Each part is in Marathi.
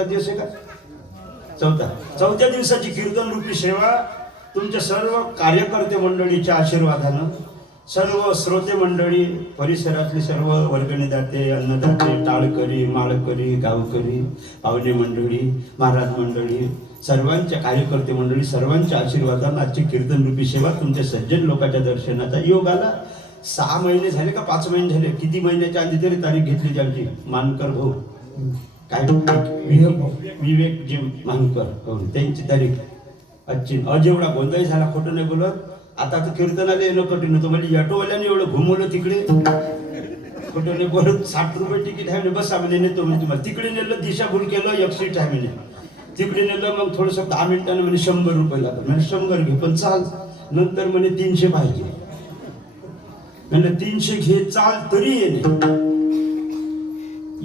चौथा दिवस आहे का? चौथ्या दिवसाची कीर्तन रूपी सेवा तुमच्या सर्व कार्यकर्ते मंडळीच्या आशीर्वादानं, सर्व श्रोते मंडळी, परिसरातली सर्व वर्गणीदाते, अन्नदाते, टाळकरी, माळकरी, गावकरी, पाहुणे मंडळी, महाराज मंडळी, सर्वांच्या कार्यकर्ते मंडळी, सर्वांच्या आशीर्वादानं आजची कीर्तन रूपी सेवा तुमच्या सज्जन लोकांच्या दर्शनाचा योग आला. 6 महिने झाले का 5 महिने झाले, किती महिन्याच्या आधी तरी तारीख घेतली त्यांची मानकर भाऊ काय विवेक जी मानकर त्यांची तारीख आजची. जेवढा गोंधळ झाला, खोटं नाही बोलत. आता तर कीर्तनाला येणं कठीण होतं, म्हणजे ऑटोवाल्याने एवढं घुमवलं तिकडे, खोटं नाही बोलत. 60 रुपये तिकीट आहे म्हणजे बस आम्ही नेतो म्हणजे तुम्हाला. तिकडे नेलं, दिशाभूल केलं, 1 सीट आहे म्हणजे. तिकडे नेलं मग थोडंसं 10 मिनिटानं म्हणजे 100 रुपये लागतात म्हणजे 100 घे पण चाल. नंतर म्हणे 300 पाहिजे म्हणजे 300 घे चाल तरी येणे.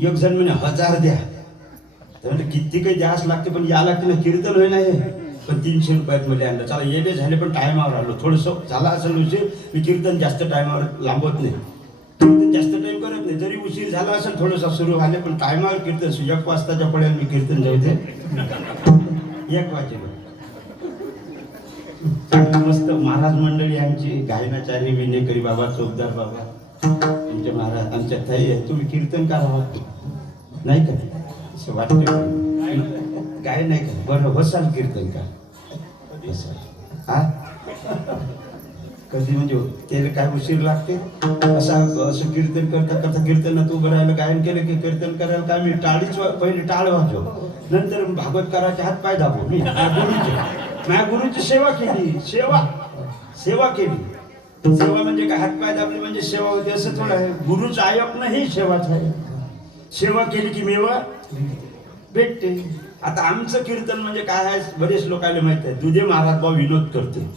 एक जण म्हणे 1000 द्या, म्हणजे किती काही द्यास लागते पण या लागते ना, कीर्तन होय नाही पण 300 रुपयात मध्ये आणलं. चला येणे झाले पण टायमावर आलो. थोडंसं झाला असेल उशीर, मी कीर्तन जास्त टायमावर लांबत नाही, कीर्तन जास्त टाइम करत नाही. जरी उशीर झाला असेल थोडंसं सुरू झाले पण टायमावर कीर्तन. 1 वाजताच्या पडेल मी कीर्तन जाऊ दे 1 वाजेला. मस्त महाराज मंडळी आमची, गायनाचार्य विनेकरी बाबा, चोपदार बाबा, आमचे महाराज, आमच्या ताई आहे. तुम्ही कीर्तन करा नाही का? असं वाटतं काय नाही का? बरं बसाल कीर्तन का? हा कधी म्हणजे त्याला काय उशीर लागते? असं कीर्तन करता करता कीर्तनात उभं राहिलं, गायन केलं की कीर्तन करायला काय मी टाळीच पहिले टाळ वाजव, नंतर भागवत करायचे हात पाय दाबो. मी माझ्या गुरुची सेवा केली. सेवा केली. सेवा म्हणजे काय? हात पाय दाबले म्हणजे सेवा होते असं थोडं आहे. गुरुचं ऐकणं ही सेवाच आहे. सेवा केली की मेवा भेटते. आता आमचं कीर्तन म्हणजे काय आहे, बरेच लोकांना माहित आहे. दुधे महाराज भाऊ विनोद करते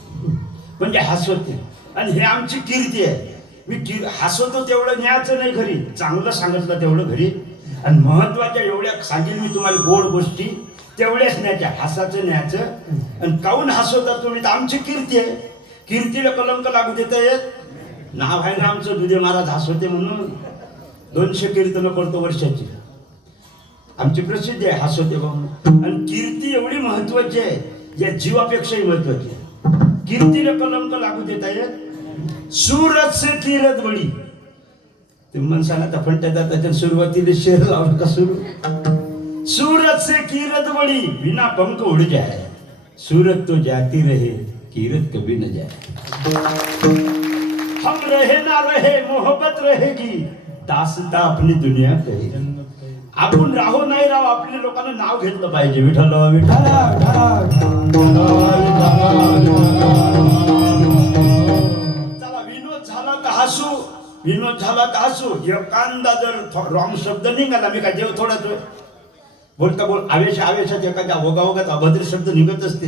म्हणजे हसवते, आणि हे आमची कीर्ती आहे. मी हसवतो तेवढं न्यायचं नाही घरी, चांगलं सांगितलं तेवढं घरी, आणि महत्वाच्या एवढ्या सांगेल मी तुम्हाला गोड गोष्टी तेवढ्याच न्यायच्या, हसाचं न्यायचं. आणि काऊन हसवता तुम्ही? तर आमची कीर्ती आहे. कीर्तीला कलंक लागू देता येत नाव आहे ना आमचं दुधे महाराज हसवते म्हणून. 200 कीर्तनं करतो वर्षाची, आमची प्रसिद्धी आहे हसवते म्हणून. आणि कीर्ती एवढी महत्वाची आहे, या जीवापेक्षाही महत्वाची आहे. कीर्तीला कलंक लागू देता येत. सूरत से कीरत बळी, तुम्ही म्हणसाल आता फंट्यात त्याच्या सुरुवातीला शेर लावलं का सुरू? सूरत से कीरत बड़ी बिना पंख उड़ जाए, सूरत तो जाती रहे कीरत कभी न जाए. हम रहे ना रहे मोहब्बत रहेगी, दास्ता अपनी दुनिया कहे. आपण राहो नाही राहो, आपल्या लोकांना नाव घेतलं पाहिजे. विठ्ठल विठ्ठल. चला विनोद झाला का हसू, विनोद झाला का हसू. एखादा जर रॉंग शब्द निघाला, मी काय देव थोडाच बोलता आवेशात एखाद्या ओघाओघात अभद्र शब्द निघत असते.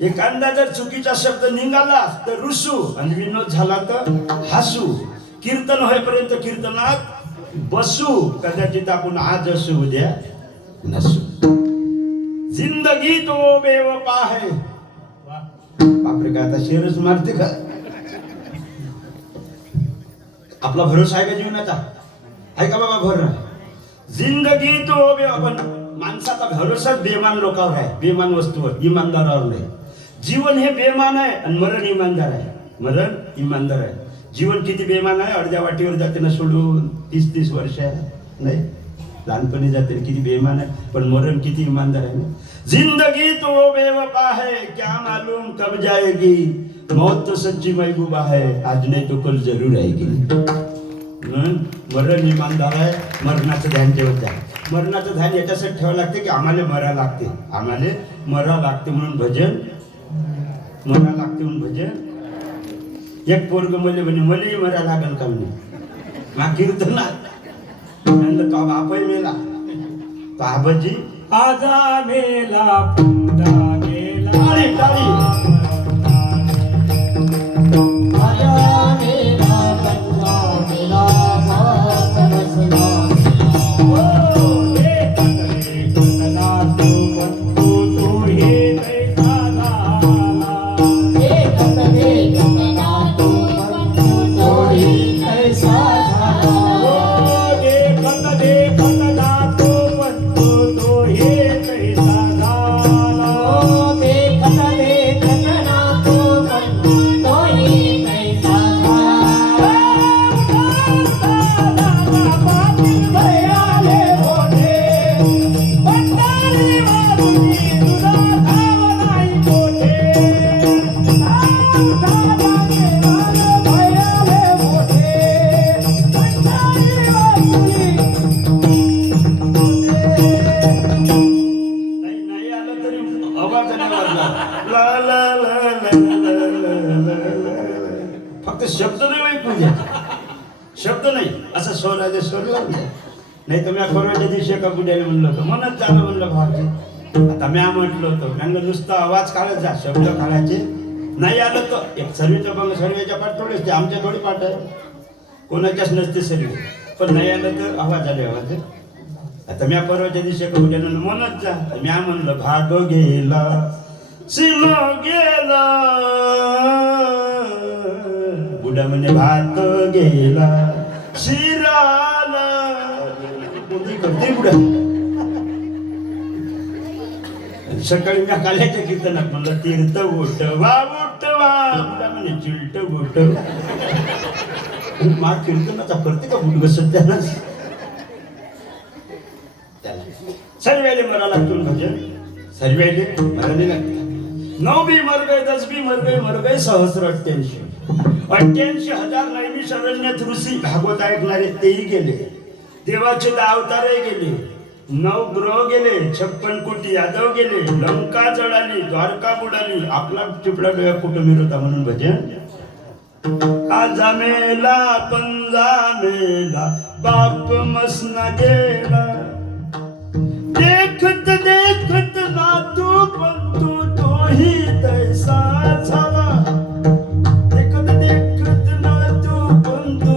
एखादा जर चुकीचा शब्द निघाला तर रुसू, आणि विनोद झाला तर हसू. कीर्तन होईपर्यंत कीर्तनात बसू, कदाचित आपण आज असू उद्या नसू. जिंदगी तो बेवफा है. बापरे काय आता शेरच मारते का? आपला भरोसा आहे का जीवनाचा? आहे का बाबा भरोसा? जिंदगी तो पण माणसाचा भरोसाच बेमान लोकांवर आहे, बेमान वस्तूवर, इमानदारावर नाही. जीवन हे बेमान आहे आणि मरण इमानदार आहे. मरण इमानदार आहे. जीवन किती बेमान आहे, अर्ध्या वाटीवर जाते ना सोडून. 30-30 वर्ष नाही, लहानपणी जाते किती बेमान आहे, पण मरण किती इमानदार आहे. जिंदगी तो बेवफा है, क्या मालूम कब जाएगी, मौत तो सच्ची महबूबा है, आज नहीं तो कल जरूर आएगी. मरण इमानदार आहे. मरणाचं ध्यान ठेवत आहे. मरणाचं ध्यान याच्यासाठी ठेवावं लागते की आम्हाला मरा लागते, आम्हाला मरा लागते म्हणून भजन, मरा लागते म्हणून भजन. एक पोरग मलाही मरा लागल का म्हणे मा कीर्तनात. म्हणलं तो बापही मेला, तो आबाजी आजा मेला पुंडा मेला. टाळी टाळी. देखत देखत जातो पण तो हे म्हणजे शब्द नाही असं स्वराजे स्वर लावून द्या. नाही तर मी परवाच्या दिवशी एका बुड्याला म्हणलं होतं मनच झालं म्हणलं भावाजी. आता म्या म्हटलं होतं म्हणलं नुसतं आवाज काढत जा शब्द काढायचे नाही आलं तर एक सर्वेचं बघ सर्वेच्या पाठ थोडेच ते आमच्या थोडी पाठ आहे कोणाच्याच नसते सर्वे पण नाही आलं तर आवाज आले आवाज. आता म्या परवाच्या दिवशी एका बुड्याला म्हणत जा म्या म्हणलं भाग गेला सिम गेला बुडा म्हणे भात गेला शिराला कोणती करते बुडा. सकाळी मी काल्याच्या कीर्तनात म्हणलं तीर्थ उठवा उठवा बुडा म्हणे चिलट उठ मा कीर्तनाचा प्रत्येक बुड बसत त्याला सर्वेले मरा लागतो भजन सर्वेले मरा नाही लागते. 9 भी मर गए 10 भी मर गए सहस्र 88,000 नैमी शरण्यात ऋषी भागवत ऐकणारे तेही गेले. देवाचे 10 अवतारही गेले. 9 ग्रह गेले 56 कोटी यादव गेले. लंका जळाली द्वारका बुडाली आपला चिपळा डोळ्या कुठं मिळवता म्हणून भजन. आजा मेला पंजा मेला बाप मसना गेला देखत देखत नातू पंतू तोही तैसा झाला. देखत देखत नातू पंतू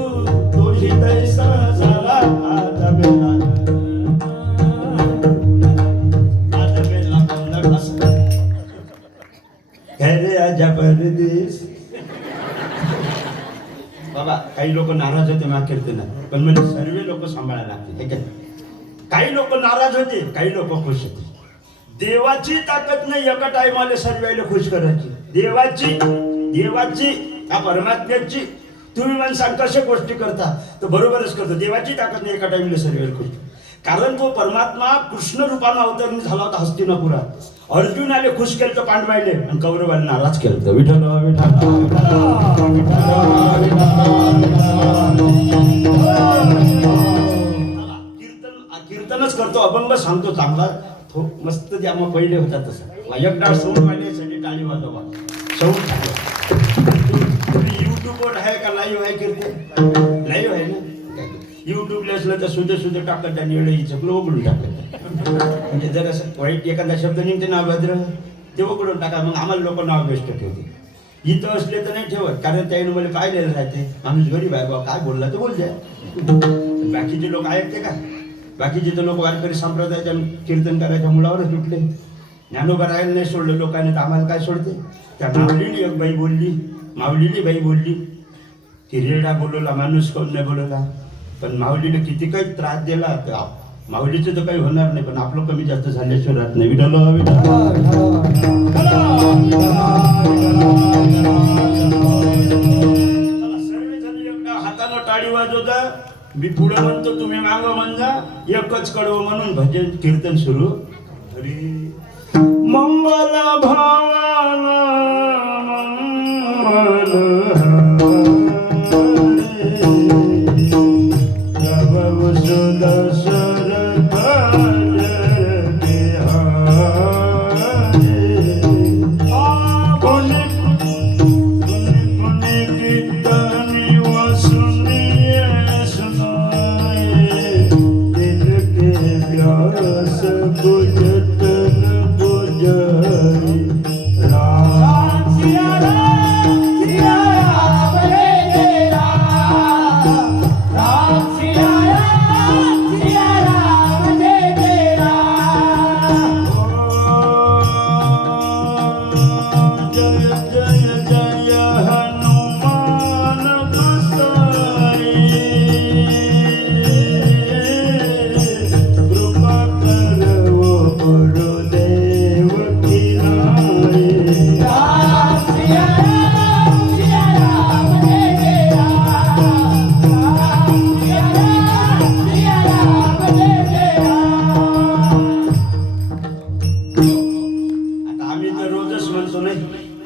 तोही तैसा झाला. आता बेला पंधर असं घरे आजा परदेश. बाबा काही लोक नाराज होते मा कीर्तनात पण म्हणजे सर्व लोक सांभाळायला लागते हे काय. काही लोक नाराज होते काही लोक खुश होते. देवाची ताकद नाही एका टायमाला सर्वांना खुश करायची. देवाची या परमात्म्याची तुम्ही मला सांग कशा गोष्टी करता तर बरोबरच करतो. देवाची ताकद नाही एका टायमाला सर्वांना खुश. कारण तो परमात्मा कृष्ण रूपानं अवतरण झाला होता हस्तिनापुरात. अर्जुनाले खुश केलं तर पांडवायले आणि कौरवाला नाराज केलं तर विठ्ठल कीर्तनच करतो अभंग सांगतो चांगला तो मस्त द्या मग पहिले होता तसं एक डाळ सौंड वाजण्यासाठी टाळी वाजवा सौंड. युट्यूबवर आहे का लाईव्ह आहे कीर्तन लाईव्ह आहे ना. युट्यूबला असलं तर सुद्धा टाकत आणि एवढं चकलं उघडून टाकत म्हणजे जर असं वाईट एखादा शब्द निघते ना भद्र ते उघडून टाका मग आम्हाला लोक नाव बेस्ट ठेवते. इथं असले तर नाही ठेवत कारण त्याने मला पाहिलेलं राहते आम्ही गरीब आहे बाबा काय बोलला तर बोल द्या. बाकीचे लोक ऐकते का. बाकीचे तर लोक वारकरी संप्रदायाच्या कीर्तन करायच्या मुळावरच उठले. ज्ञानोबा राहायला नाही सोडलं लोकांनी तर आम्हाला काय सोडते. त्या माऊलीने एक बाई बोलली माऊलीने बाई बोलली की रेडा बोलवला माणूस कोण नाही बोलवला पण माऊलीने किती काही त्रास दिला तर माऊलीचं तर काही होणार नाही पण आपलं कमी जास्त झाल्याशिवाय राहत नाही. हातानं टाळी वाजवता मी पुढे म्हणतो तुम्ही माग म्हणजा एकच कडवं म्हणून भजन कीर्तन सुरू. हरी मंगल भावाला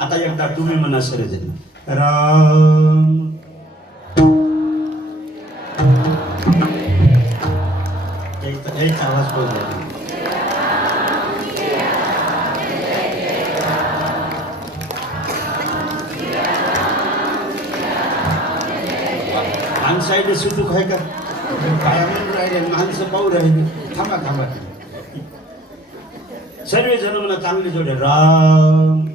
आता एकदा तुम्ही म्हणा सर्वजण राम. एक आवाज बोलला माणसाईले सुतूक आहे का काय म्हणून राहिले माणसं पाहू राहिले थांबा थांबा सर्व जण मला चांगले जोडे राम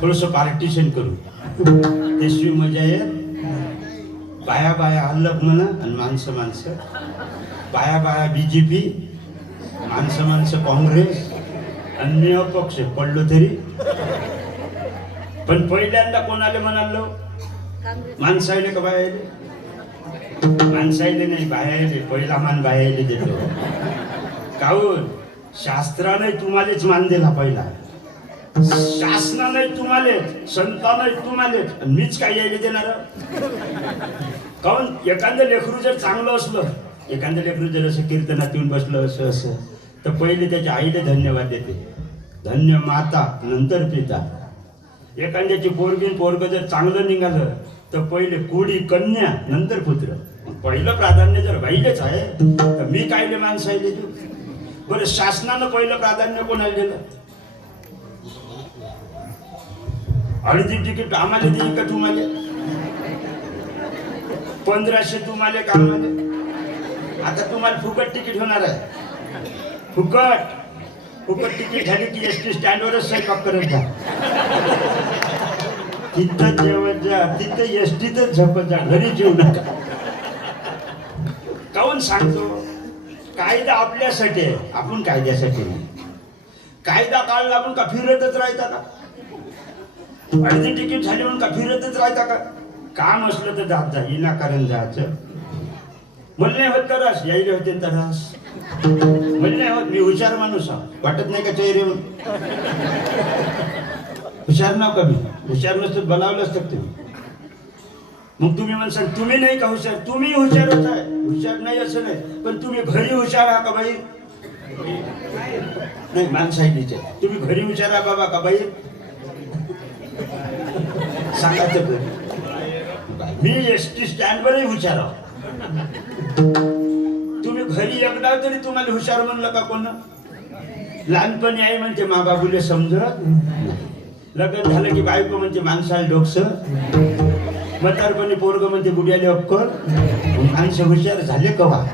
थोडस पार्टिशन करू त्याशिवाय मजा येत बाया बाया हल्लक म्हणा आणि माणसं माणसं बाया बाया बीजेपी माणसं माणसं काँग्रेस अन्य पक्ष पडलो तरी पण पहिल्यांदा कोणाला म्हणालो माणसाईले का बायाले माणसाईले नाही बायाले पहिला मान बायाले देतो काहून शास्त्राने तुम्हालेच मान दिला पहिला शासनाने तुम्हालेच संतांना तुम्हालेच मीच काय यायला देणार काहून एखादं लेकरू जर चांगलं असलं एखादं लेकरू जर असं कीर्तनात येऊन बसलं असं असं तर पहिले त्याच्या आईला धन्यवाद देते धन्य माता नंतर पिता एखाद्याची पोरग जर चांगलं निघालं तर पहिले कोडी कन्या नंतर पुत्र पहिलं प्राधान्य जर बाईलेच आहे तर मी कायले माणसाईले देऊ बरं शासनानं पहिलं प्राधान्य कोणाला दिलं अर्धी तिकीट आम्हाला दिली का तुम्हाला 1500 तुम्हाला का आम्हाला आता तुम्हाला फुकट तिकीट होणार आहे फुकट तिकीट झाली की एसटी स्टँडवरच स्वयंपाक करत जा तिथं जेवत जा तिथं एसटीतच झपत जा घरी जेवू नका काहून सांगतो कायदा आपल्यासाठी आहे आपण कायद्यासाठी नाही कायदा काढला आपण का फिरतच राहता का अर्धी तिकीट झाली म्हणून का फिरतच राहता का काम असलं तर जात जा विनाकारण जायचं मला नाही होत तरस यायला होते तरस म्हणजे नाही होत मी हुशार माणूस वाटत नाही का चेहरे हुशार नाव कमी हुशार नसतं बनावलं असतं तुम्ही मग तुम्ही म्हणसाल तुम्ही नाही का हुशार तुम्ही हुशारच आहे हुशार नाही असं नाही पण तुम्ही घरी हुशार आहा का बाई नाही माणसाईचे तुम्ही घरी हुशार आहा बाबा का बाई सांगायचं मी एसटी स्टँडवरही हुशार आहो तुम्ही घरी एकदा तरी तुम्हाला हुशार म्हणलं का कोण लहानपणी आई म्हणते मा बाबूले समजत लग्न झालं की बायको म्हणते माणसाला डोकस म्हातारपणी पोरग म्हणते बुड्याले अक्कल माणसं हुशार झाले कवा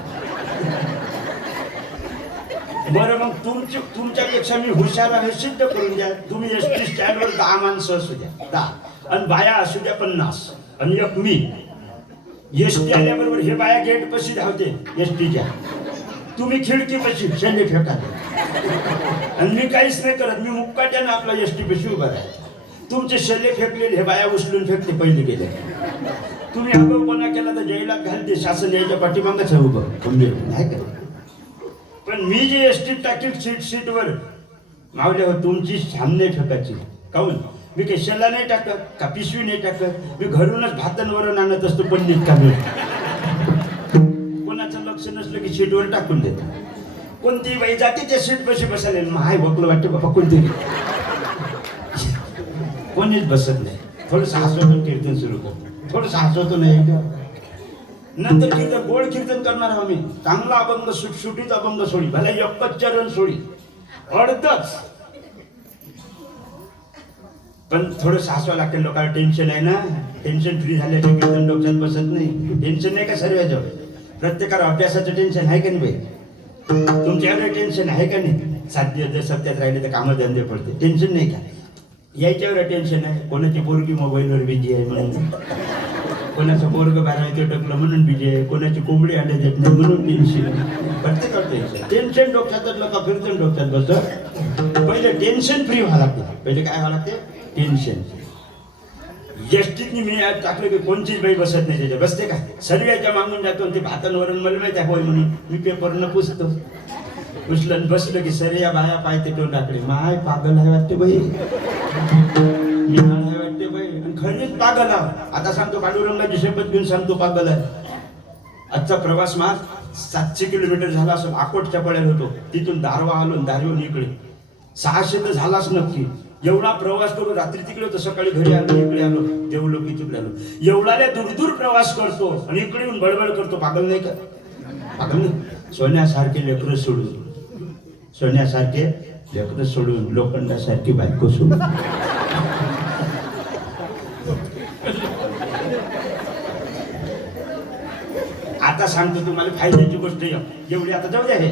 बरं मग तुमच्यापेक्षा मी हुशार आहे सिद्ध करून द्या तुम्ही एसटी स्टँडवर 10 माणसं असू द्या 10 आणि बाया असू द्या 50 आणि एक मी एसटी आल्याबरोबर हे बाया गेट पशी धावते एसटीच्या तुम्ही खिडकी पशी शेंडे फेकाले आणि मी काहीच नाही करत मी मुक्काट्यानं आपला एसटी पशी उभा राहायचा तुमचे शेले फेकलेले हे बाया उचलून फेकते पहिले गेले तुम्ही आगाऊपणा केला तर जैलात घालते शासन यायच्या पाठीमागच आहे उभं गंभीर नाही का पण मी जे एसटी टाकील सीटवर मावल्या हो तुमची सामने फेकायची काहून मी काही शेला नाही टाकत का पिशवी नाही टाकत मी घरूनच भातांवरून आणत असतो पंडित का कोणाचं लक्ष नसलं की सीटवर टाकून देत कोणती बाई जाते त्या सीट बशी बसायला माय बघलं वाटतं बाबा कोणती कोणीच बसत नाही थोडंसं हसवतो कीर्तन सुरू करतो थोडंसं हसवतो नाही नंतर कीर्तन गोड कीर्तन करणार आहोत मी चांगला अभंग सुटसुटीत अभंग सोडी भले एकच चरण सोडी अर्धच पण थोडंसं हसवा लागतं लोकांना टेन्शन आहे ना टेन्शन फ्री झाल्याचे कीर्तन डोक्यात बसत नाही टेन्शन नाही का सर्वांच्या प्रत्येकाला अभ्यासाचं टेन्शन आहे का नाही बाई तुमच्याकडे टेन्शन आहे का नाही 7 दिवस जर सत्यात राहिले तर कामं धंदे पडते टेन्शन नाही का यायच्यावर टेन्शन आहे कोणाची पोरगी मोबाईलवर बिझी आहे म्हणून कोणाचं पोरग 12वीत अटकलं म्हणून बिझी आहे कोणाची कोंबडी अंडे देत नाही म्हणून टेन्शन प्रत्येकाला टेन्शन टेन्शन डोक्यात लोक कीर्तन डोक्यात बसत पहिले टेन्शन फ्री व्हावं लागते पहिले काय व्हावं लागते टेन्शन एसटीतनी मी टाकलं की कोणतीच बाई बसत नाही त्याच्या बसते का सर्वांच्या मागून जातो ते भातांवरून मला माहिती आहे होय म्हणून मी पेपरनं पुसतो पुसलं बसलं की सर या बाया पाय ते टोन टाकले माय पागल आहे वाटते बाई मी आहे वाटते बाई आणि खरीच पागल आहे आता सांगतो पांडुरंगाची शपथ घेऊन सांगतो पागल आहे आजचा प्रवास माझ 700 किलोमीटर झाला असं अकोटच्या पड्यात होतो तिथून दारवा आलो दारवून इकडे 600 तर झालाच नक्की एवढा प्रवास करून रात्री तिकडे होतो सकाळी घरी आलो इकडे आलो जेवलो की तिकडे आलो एवढा दूर प्रवास करतो आणि इकडे येऊन बडबड करतो पागल नाही का पागल नाही सोन्यासारखे लेकरं सोडून सोन्यासारखे लेकरं सोडून लोखंडासारखी बायको सोडून. आता सांगतो तुम्हाला फायद्याची गोष्ट एवढी, आता जाऊ द्या. हे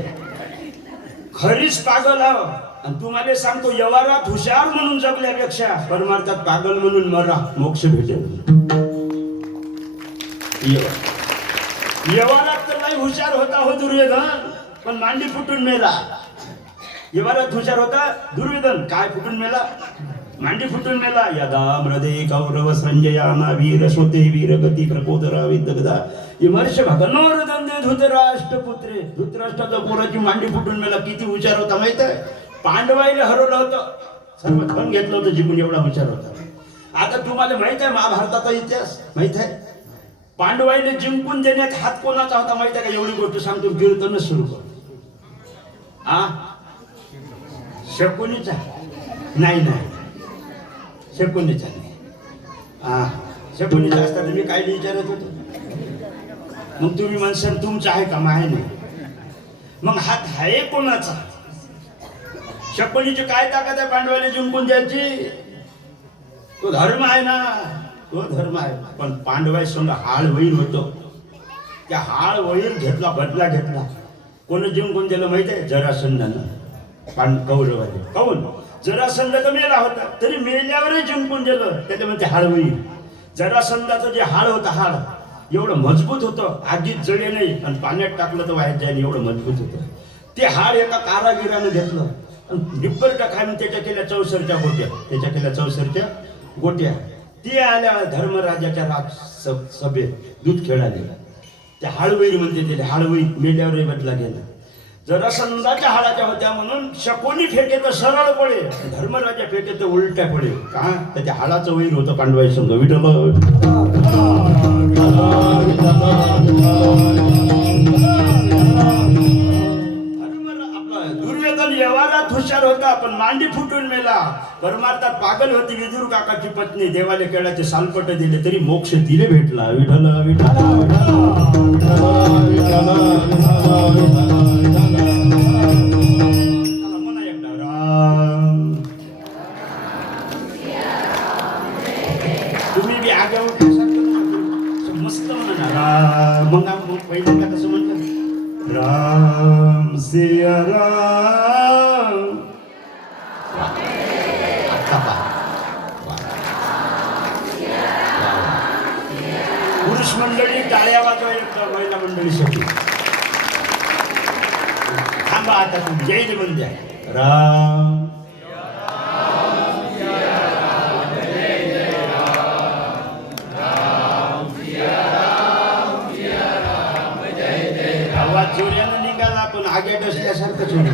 खरीच पागल आहो. आणि तुम्हाला सांगतो, व्यवहारात हुशार म्हणून जगल्यापेक्षा परमार्थात पागल म्हणून मरा, मोक्ष भेटेल. व्यवहारात तर नाही हुशार होता हो दुर्योधन, पण मांडी फुटून मेला. व्यवहारात हुशार होता दुर्योधन, काय फुटून मेला? मांडी फुटून मेला. यदा मृदे कौरव संजयाना वीर स्वते वीर गती प्रकोदरा विदगदा इमर्ष भगनोरदंदे धृतराष्ट्र पुत्रे. धृतराष्ट्राच्या पोराची मांडी फुटून मेला. किती हुशार होता माहित आहे? पांडवाईला हरवलं होतं, सर्व धन घेतलं होतं जिंकून, एवढा हुशार होता. आता तुम्हाला माहित आहे महाभारताचा इतिहास माहित आहे? पांडवाईला जिंकून देण्यात हात कोणाचा होता माहित आहे का? एवढी गोष्ट सांगतो, कीर्तनच सुरू कर. शकुनीचा नाही, शकुनीचा नाही. शकुनीचा असता तर मी काय विचारत होतो. मग तुम्ही म्हणसाल तुमचा आहे का? माहे नाही. मग हात आहे कोणाचा? शकुनीची काय ताकद आहे पांडवाला जिंकून द्यायची? तो धर्म आहे ना, तो धर्म आहे. पण पांडवाई संग हाळ वैर होतो. त्या हाळ वैर घेतला, बदला घेतला. कोणी जिंकून दिलं माहिती आहे? जरासंधानं. कौरवाने काऊन? जरासंध तर मेला होता, तरी मेल्यावरही जिंकून दिलं. त्याच्या म्हणजे हाळ वैर. जरासंधाचं जे हाळ होतं, हाळ एवढं मजबूत होतं, आगीत जळे नाही आणि पाण्यात टाकलं तर वाहत जाईल, एवढं मजबूत होतं. ते हाळ एका कारागिरानं घेतलं, डिब्बर टाकायला त्याच्या केल्या चौसरच्या गोट्या, त्याच्या केल्या चौसरच्या गोट्या. ती आल्या धर्मराजाच्या सभेत दूध खेळाले. त्या हाळवैर म्हणते त्याला, हाळवैर मेल्यावरही बदला गेला. जरासंधाच्या हाळाच्या होत्या म्हणून शकुनी फेके तर सरळ पडे, धर्मराजा फेके तर उलट्या पडे. का? तर त्या हाळाचं वैर होतं पांडवाई संघ. दुर्योधन व्यवहारात हुशार होता, पण मांडी फुटून मेला. परमार्थात पागल होती विदुर काकाची पत्नी. देवाले केळाचे सालपट दिले तरी मोक्ष तिले भेटला. विठ्ठल विठ्ठल म्हणा एकदा राम. तुम्ही बी आगे मस्त म्हणा राम. मग पहिल्यांदा कसं म्हणतात? राम सिया राम. पुरुष मंडळी टाळ्या वाजवायला, महिला मंडळीसाठी थांबा. आता तुम्ही जय बंद द्या. राम आवाज जोऱ्यानं निघाला, पण आगे डसल्यासारखंच होईल.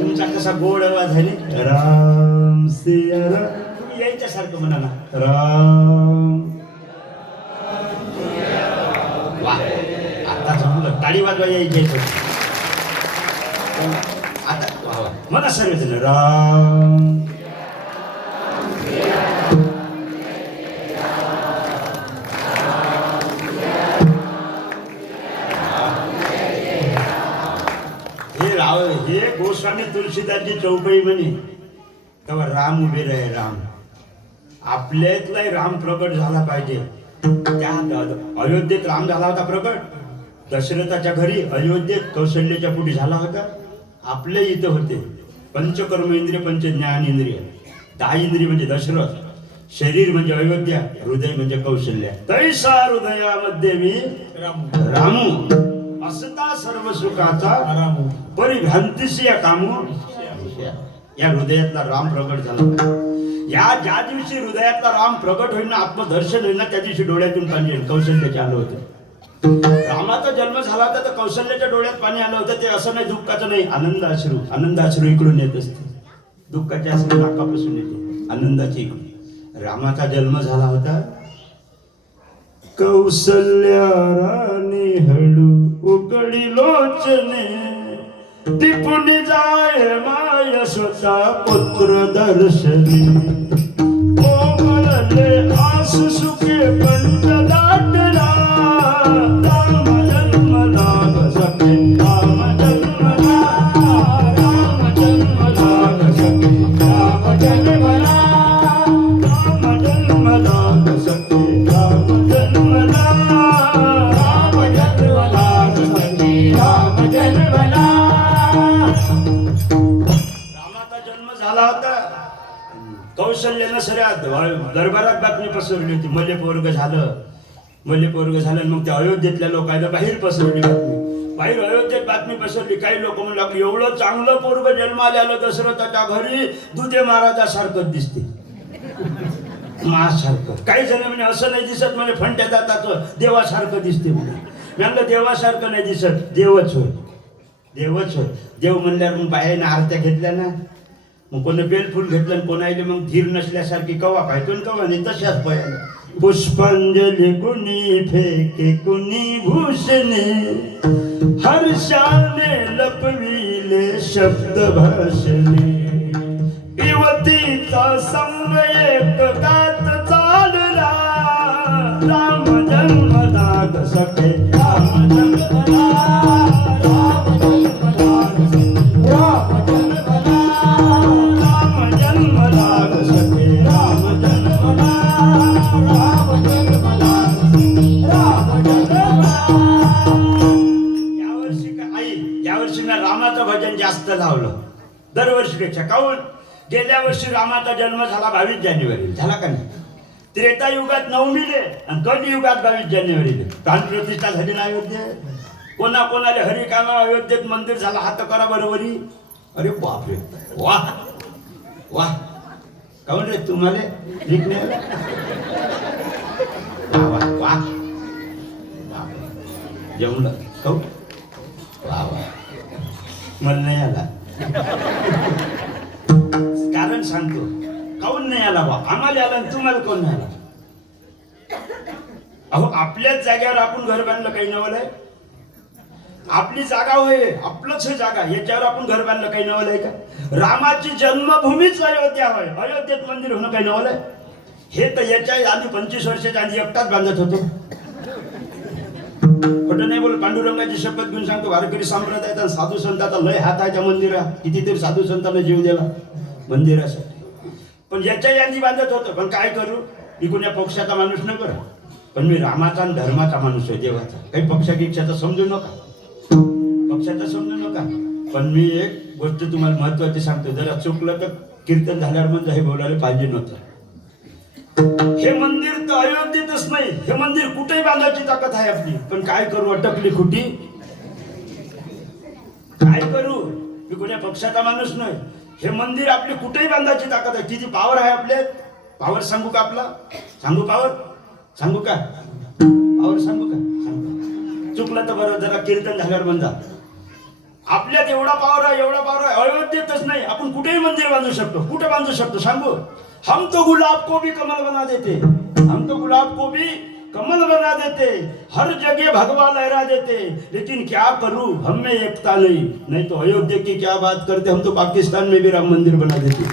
तुमचा कसा गोड आवाज आहे ना. राम सिया राम. तुम्ही यायच्यासारखं म्हणा ना. राम. वा, आता जमलं. टाळी वाजवा यायची. आता म्हणा सर्वजण राम. हे गोस्वामी तुलसीदासजी चौपाई म्हणे, तेव्हा राम उभे रहे. राम आपल्यातला राम प्रकट झाला पाहिजे. त्या अयोध्येत राम झाला होता प्रकट, दशरथाच्या घरी अयोध्येत कौशल्याच्या पुढे झाला होता. आपल्या इथं होते पंचकर्म इंद्रिय, पंच ज्ञान इंद्रिय. 10 इंद्रिय म्हणजे दशरथ, शरीर म्हणजे अयोध्या, हृदय म्हणजे कौशल्य. तैसा हृदयामध्ये मी रामू असता सर्व सुखाचा रामू परिभ्रांतीशी या कामू. या हृदयातला राम प्रकट झाला. या ज्या दिवशी हृदयातला राम प्रकट होईल ना, आत्मदर्शन होईल ना, त्या दिवशी डोळ्यातून पाणी येईल. कौशल्याचे आलं होतं. रामाचा जन्म झाला होता तर कौशल्याच्या डोळ्यात पाणी आलं होतं. ते असं नाही दुःखाचं नाही, आनंद अश्रू. आनंद अश्रू इकडून येत असते, दुःखाचे अश्रू नाकापासून येते, आनंदाचे इकडून. रामाचा जन्म झाला होता. कौसल्या राणी हळू उकडी लोचने, टिपून जाय माय स्वतः पुत्र दर्शनी. कोमळले आस सुखे पंच दाटला, राम जन्मला सखे राम जन्मला. कौशल्यानं सऱ्या दरबारात बातमी पसरली होती, मले पोरग झालं, मले पोरग झालं. मग त्या अयोध्येतल्या लोकांना बाहेर पसरली बातमी, बाहेर अयोध्येत बातमी पसरली. काही लोक म्हणू लागले एवढं चांगलं पोरग जन्माला आलं दशरथाच्या घरी, दुधे महाराजासारखंच दिसते, महासारखं. काही जण म्हणे असं नाही दिसत, म्हणे फंट्या जातात देवासारखं दिसते म्हणे. म्हणलं देवासारखं नाही दिसत, देवच होय, देवच होय. देव म्हणल्यावर मग बायाने आरत्या घेतल्या ना, मग कोणी बेलफूल घेतलं आणि कोणाला मग धीर नसल्यासारखी कवा पाहतो कवा नाही तशाच पयाला. पुष्पांजली कुणी फेके कुणी भूषणे, हर्षाने लपविले शब्द भाषणे. युवतीचा संग एक गात चालला, राम जन्मदाग सखे राम जन्मदा, राम जन्मदाग सखे राम जन्मदा, राम जन्मदाग सखे राम जन्मदा, राम जन्मदाग सखे राम जन्मदा. यावर्षी का आई, यावर्षी ना रामाचं भजन जास्त लावलं दरवर्षीपेक्षा. काऊन? गेल्या वर्षी रामाचा जन्म झाला 22 जानेवारी, झाला का नाही? त्रेतायुगात नवमीले आणि कलियुगात 22 जानेवारीले प्राण प्रतिष्ठा झाली ना अयोध्येत. कोणाला हरिकामा अयोध्येत मंदिर झाला, हात करा बरोबरी. अरे बापरे, वा वा. काऊन रे तुम्हाला वा वा जमलं काऊ, वा वा. मला नाही आला, कारण सांगतो काऊन नाही आला बा. आम्हाला आला आणि तुम्हाला कोण नाही आला? अहो आपल्याच जागेवर आपण घर बांधलं, काही नवलंय? आपली जागा होय, आपलंच हे जागा, याच्यावर आपण घर बांधलं, काही नवलंय का? रामाची जन्मभूमीच अयोध्या होय, अयोध्येत मंदिर होणं काही नवलंय? हे तर याच्या आधी 25 वर्षाच्या आधी एकटाच बांधत होतो. खोटं नाही बोल, पांडुरंगाची शपथ घेऊन सांगतो. वारकरी संप्रदायात साधू संतांचा लय हात आहे त्या मंदिरात. कितीतरी साधू संतांना जीव दिला मंदिरासाठी. पण याच्या आधी बांधत होतं. पण काय करू, मी कुण्या पक्षाचा माणूस न करा, पण मी रामाचा आणि धर्माचा माणूस आहे, देवाचा. काही पक्षागिक्षाचा समजू नका, पक्षाचा समजू नका. पण मी एक गोष्ट तुम्हाला महत्वाची सांगतो, जरा चुकलं तर कीर्तन झाल्यावर म्हणजे हे बोलायला पाहिजे नव्हतं. हे मंदिर तर अयोध्येतच नाही, हे मंदिर कुठेही बांधायची ताकद आहे आपली. पण काय करू, अटकली खुटी. काय करू, मी कोण्या पक्षाचा माणूस नाही. हे मंदिर आपली कुठेही बांधायची ताकद आहे. किती पावर आहे आपल्यात, पावर सांगू का आपला? सांगू पावर, सांगू का पावर, सांगू का? सांगू. चुकलं तर बरं, जरा कीर्तन झाल्यावर बंदा. आपल्यात एवढा पावर आहे, एवढा पावर आहे, अयोध्येतच नाही, आपण कुठेही मंदिर बांधू शकतो. कुठे बांधू शकतो सांगू? हम तो गुलाब को भी कमल बना देते, हम तो गुलाब को भी कमल बना देते, हर जगह भगवा लहरा देते. लेकिन क्या करूं, हम में एकता नहीं तो अयोध्या की क्या बात करते, हम तो पाकिस्तान में भी राम मंदिर बना देते.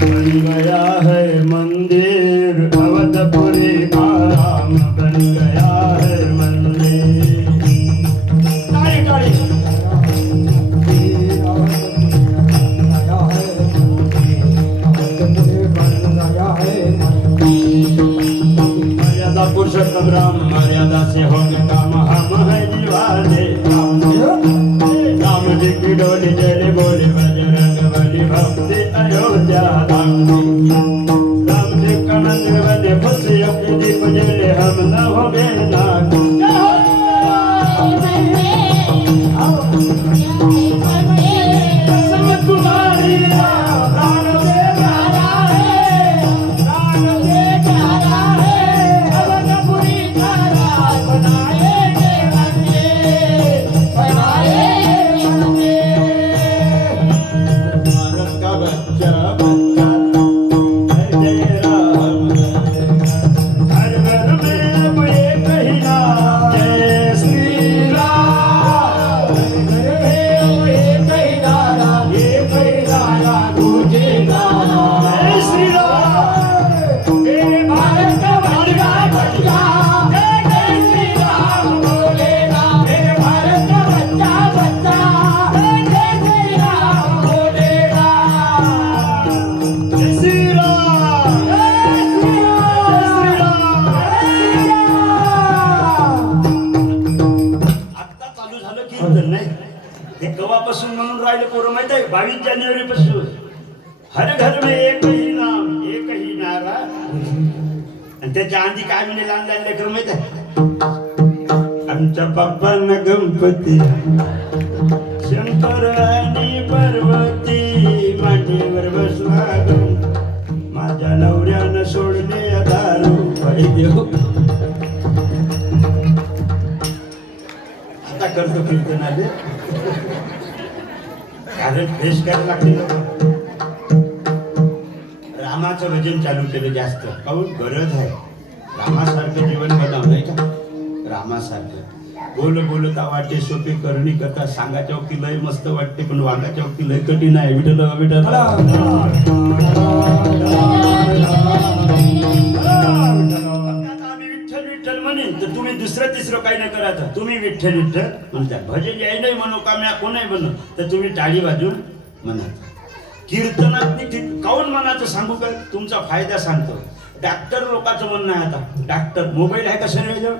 बन गया है मंदिर अवधपुरी का राम, बन गया है मंदिर. ताड़ी ताड़ी. मर्यादा पुरुषोत्तम राम, मर्यादा से होने काम हम है दीवाने. राम जी की डोली चले बोले बजरंग बली, भक्ति अयोध्या धाम. राम जी का मंदिर बने खुशी अपनी दीप जले, हम न हो बेना. तुम्हारी हर घर में एक ही नाम एक ही नारा. आणि त्याच्या आधी काय म्हणे लहान लहान लेकर माहित आहे? आमच्या बाप्पांना गणपती शंकर आणि पार्वती मांडीवर बसला ग. माझ्या नवऱ्यानं सोडले दारू पाय देव. आता करतो कीर्तन आले कारण फ्रेश करायला लागते लोक. रामाचं भजन चालू केलं जास्त काहून गरज आहे. रामासारखं जीवन बनाव नाही का? रामासारखं बोलता वाटे सोपे करणी कथा सांगाच्या वक्ती लय मस्त वाटते पण वागाच्या वक्ती लय कठीण आहे. विठ्ठल विठ्ठल आम्ही विठ्ठल विठ्ठल म्हणेन तर तुम्ही दुसरं तिसरं काही नाही करायचं. तुम्ही विठ्ठल विठ्ठल म्हणता. भजन याय नाही म्हणू का म्या कोणाही म्हणू तर तुम्ही टाळी वाजून म्हणायचं. कीर्तनात काऊन म्हणायचं सांगू काय? तुमचा फायदा सांगतो. डॉक्टर लोकांचं म्हणणं आहे आता डॉक्टर मोबाईल आहे का शरीराजवळ?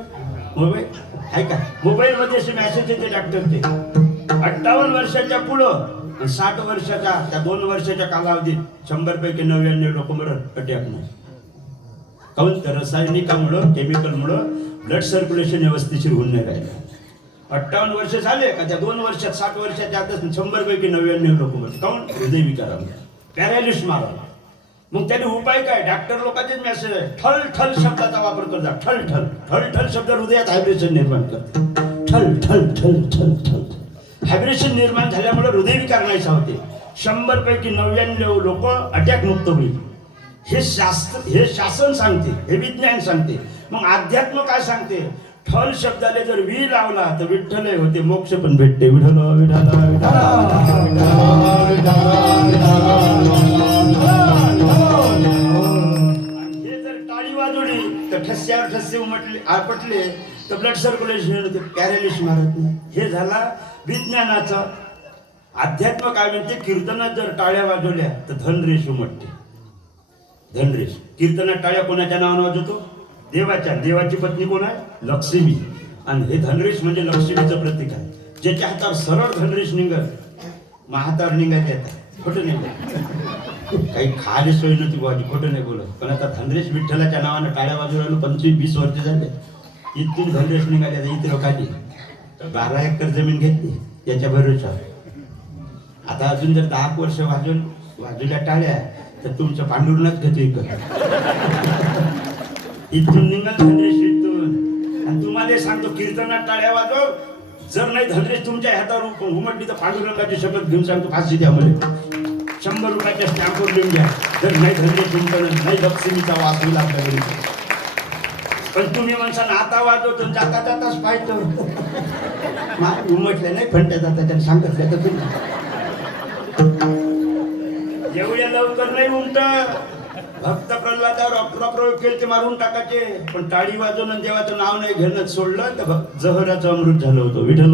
मोबाईल आहे का? मोबाईल मध्ये असे मेसेज येते डॉक्टरचे 58 वर्षाच्या पुढं 60 वर्षाच्या त्या 2 वर्षाच्या कालावधीत 100 पैकी 99 लोक मरत अटॅक नाही. काऊन तर रासायनिकामुळं केमिकलमुळं ब्लड सर्क्युलेशन व्यवस्थिशीर होऊन नाही राहिलं. 58 वर्ष झाले का त्या 2 वर्षात 60 वर्षाच्या आत 100 पैकी 99 लोक मरत. काऊन? हृदयविकारामुळे पॅरालिस मारा. मग त्याने उपाय काय? डॉक्टर लोकांचेच मेसेज आहे. ठल ठल शब्दाचा वापर करतात. ठल ठल ठल ठल शब्द हृदयात व्हायब्रेशन निर्माण करते. ठल ठल ठल ठल ठल व्हायब्रेशन निर्माण झाल्यामुळे हृदयविकार नाही होते. 100 पैकी 99 लोक अटॅक मुक्त होईल. हे शासन सांगते, हे विज्ञान सांगते. मग अध्यात्म काय सांगते? ठल शब्दाने जर वी लावला तर विठ्ठल होते, मोक्ष पण भेटते. विठ्ठल हे जर टाळी वाजवली तर ठस्यावर ठस्य उमटले आपटले तर ब्लड सर्क्युलेशन होते, पॅरालिस मारत नाही. हे झाला विज्ञानाचा. अध्यात्म काय म्हणते? कीर्तनात जर टाळ्या वाजवल्या तर धनरेश उमटते. धनरेश. कीर्तनात टाळ्या कोणाच्या नावाने वाजवतो? देवाच्या. देवाची पत्नी कोण आहे? लक्ष्मी. आणि हे धनरेश म्हणजे लक्ष्मीचं प्रतीक आहे. ज्याच्या हातावर सरळ धनरेश निघत महातावर निघायचे येतात. खोटं नाही बोलत. काही खाली सोय नव्हती बाजी. खोटं नाही बोलत. पण आता धनरेश विठ्ठलाच्या नावानं टाळ्या वाजवून 25-20 वर्ष झाले. इथून धनरेश निघाले. इथे लोकांनी 12 एकर जमीन घेतली याच्या भरोशावर. आता अजून जर 10 वर्ष वाजवल्या टाळ्या तर तुमचं पांडुरनाच घेतो इथून निघाल धनरेश इथून. आणि तुम्हाला सांगतो कीर्तनात टाळ्या वाजव. जर नाही धनरेश तुमच्या हातावर उमटली तर पांडुरंगाची शपथ घेऊन सांगतो फाशी द्या मला. 100 रुपयाच्या स्टॅम्पवर लिहून घ्या. जर नाही धनरेश तुमचं नाही लक्ष्मीचा वास होईल आपल्याकडे. पण तुम्ही म्हणसान आता वाजवतो जाता जाताच पाहतो उमटले नाही फंट्या जाता त्याने सांगितलं तर एवढ्या लवकर नाही उमट. भक्त प्रल्हादावर अप्रयोग केले ते मारून टाकायचे. पण टाळी वाजवून देवाचं नाव नाही घेणं सोडलं तर जहराचं अमृत झालं होतं. विठ्ठल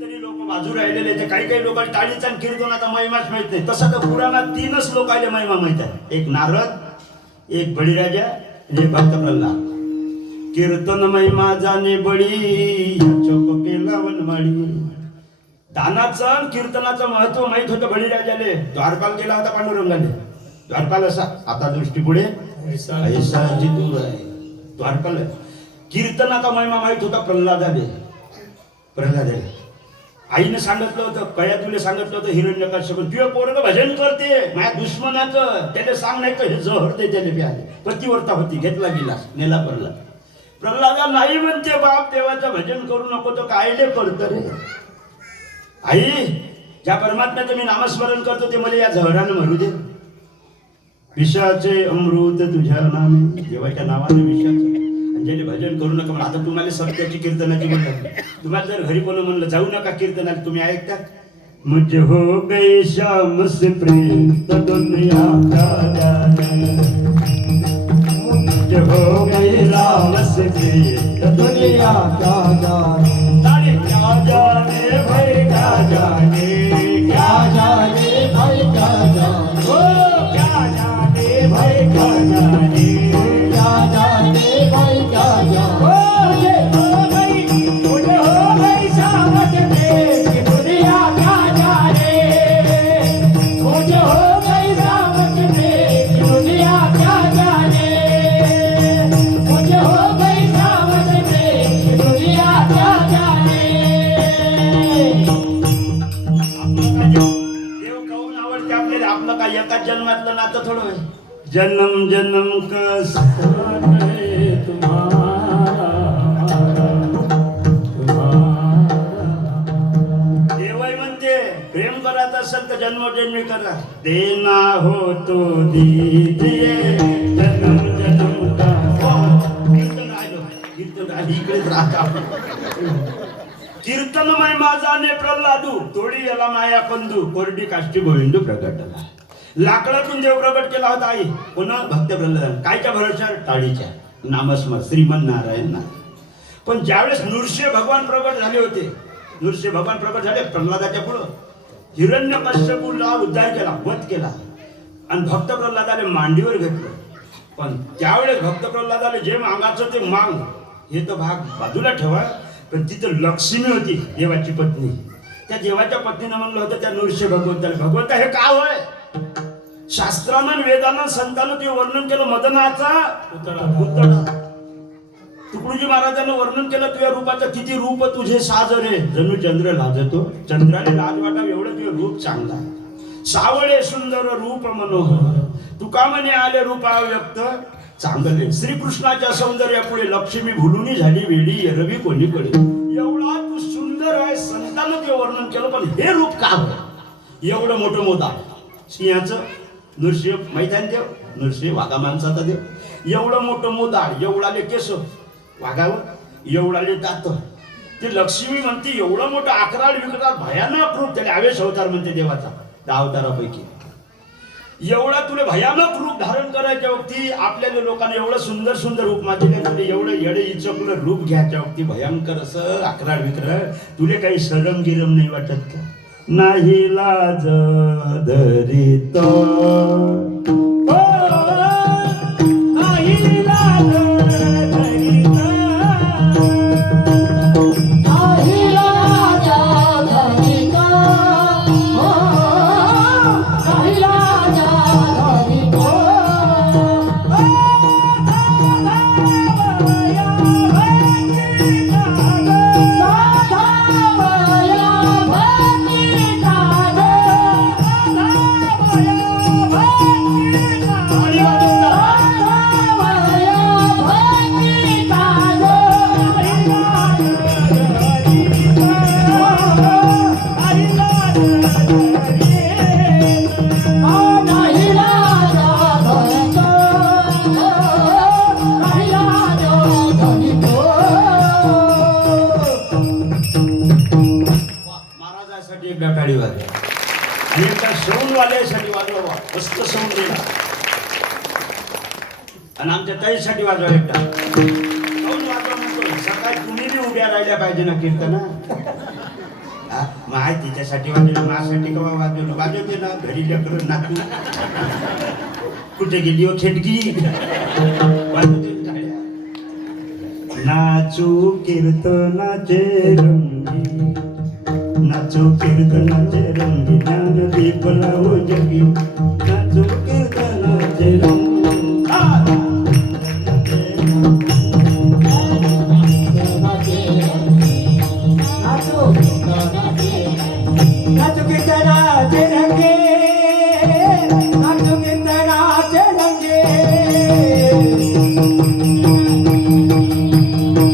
तरी लोक बाजू राहिलेले. ते काही लोक टाळीचा कीर्तनाचा महिमाच माहित नाही. तसा तर पुराणात 3च लोकांना महिमा माहित आहे. एक नारद, एक बळीराजा आणि एक भक्त प्रल्हाद. कीर्तन महिमा जाणे बळी चोक केला वनमाळी. दानाचं कीर्तनाचं महत्व माहित होतं बळीराजाले. द्वारपाल गेला होता पांडुरंगाने. द्वारपाल असा आता दृष्टी पुढे द्वारपाल. कीर्तनाचा महिमा माहित होता प्रल्हादाले. आईने सांगितलं होतं, कया तुले सांगितलं होतं हिरण्यकश्यप तुझं पोरगं भजन करते माझ्या दुश्मनाचं, त्याला सांग नाही तर हे जहर दे त्याने प्याले. पतिव्रता होती. घेतला गेला नेला प्रल्हाद. प्रल्हादा नाही म्हणते बाप देवाचं भजन करू नको तर कायले करत रे. आई ज्या परमात्म्याचं मी नामस्मरण करतो ते मला या झहरानं मरू दे. विषाचे अमृत तुझ्या नामे. देवाच्या नावाने विषाचं. ज्याने भजन करू नका. पण आता तुम्हाला सत्याची कीर्तनाची म्हणतात. तुम्हाला जर घरी कोणी म्हणलं जाऊ नका कीर्तनाला तुम्ही ऐकता. मुझे हो गए श्याम से प्रेम तो दुनिया का मुझे हो गए राम से प्रेम तो दुनिया का जाने. क्या जाने भाई क्या जाने. क्या जाने भाई क्या जाने. क्या जाने भाई क्या जाने. क्या जाने भाई क्या गई सावच में दुनिया क्या जाने, मुझे हो गई सावच में दुनिया क्या जाने. देव काहून आवडते आपल्याला? आपलं काय एकाच जन्मातलं नातं थोडं होय. जन्म जन्म का साथ है तुम्हारा. देवही म्हणते प्रेम करायचं असेल तर जन्मोजन्मी करा. देना हो तो दीजिए जन्म जन्म का साथ. कीर्तन राहिलं, कीर्तन राहिलं, इकडेच राहता. कीर्तनमय माझाने प्रल्हादू तोडी याला माया कंदू कोरडी काष्टी गोविंदू प्रगटला. लाकडातून देव प्रगट केला होता आई. पुन्हा भक्त प्रल्हाद कायच्या भरोशावर? टाळीच्या नामस्मर श्रीमन नारायण नाम. पण ज्यावेळेस नृसिंह भगवान प्रगट झाले होते, नृसिंह भगवान प्रगट झाले प्रल्हादाच्या पुढं, हिरण्यकश्यपूला उद्धार केला, वध केला आणि भक्त प्रल्हादाने मांडीवर घेतलं. पण त्यावेळेस भक्त प्रल्हादाने जे मागायचं ते माग, हे तर भाग बाजूला ठेवा. पण तिथं लक्ष्मी होती देवाची पत्नी. त्या देवाच्या पत्नीनं म्हणलं होतं त्या नृसिंह भगवंताला, भगवंता हे का होय? शास्त्रानं वेदानं संतानं ते वर्णन केलं मदनाचा पुतळा. तुकडोजी महाराजांना वर्णन केलं तुझ्या रूपाचं, किती रूप तुझे साज रे जणू चंद्र लाजतो. चंद्राने लाज वाटावं एवढं तुझं रूप चांगला. सावळे सुंदर रूप मनोहर तुका म्हणे आले रूपा व्यक्त चांगले. श्रीकृष्णाच्या सौंदर्यापुढे लक्ष्मी भुलुनी झाली वेडी रवी कोणीकडे. एवढा तू सुंदर आहे संतानं ते वर्णन केलं. पण हे रूप का होय? एवढं मोठं मोठा सिंहाचं नृसिंह माहित आहे देव, नृसिंह वाघा माणसाचा देव. एवढं मोठं मोदाळ, एवढाले केस वाघावर, एवढाले दात. ते लक्ष्मी म्हणते एवढं मोठं अकराळ विकराळ भयानक रूप. त्याला आवेश अवतार म्हणते देवाचा 10 अवतारापैकी. एवढा तुला भयानक रूप धारण करायच्या वक्ती आपल्याला लोकांना एवढं सुंदर सुंदर रूप मागितलं. तुला एवढं येडे इचकलं रूप घ्यायच्या वक्ती भयंकर असं अकराळ विकराळ. तुला काही शरम गिरम नाही वाटत का? नाही लाज धरित नाही लाज धरित, नाही लाज धरित, नाही लाज धरित. महाराजासाठी एकदा टाळी वाजवा आणि एकदा सौंदवाल्यासाठी वाजवा. मस्त सौंद दिला. आणि आमच्या ताईसाठी वाजवा एकदा सौंद वाजवा म्हणतो. सकाळी तुम्ही बी उभ्या राहिल्या पाहिजे ना कीर्तना. माय तिच्यासाठी वाजवलं, माझ्यासाठी कवा वाजवलं? वाजवते ना घरी लेकरं नातू. कुठे गेली हो खेटकी? वाजवते टाळ्या. नाचू कीर्तनाचे रंगी, नाचो कीर्तनाचे रंगी, ज्ञान दीप लावो जगी. नाचो कीर्तनाचे रंगी. नाचो कीर्तनाचे रंगे, नाचो कीर्तनाचे रंगे. नाचो कीर्तनाचे रंगे,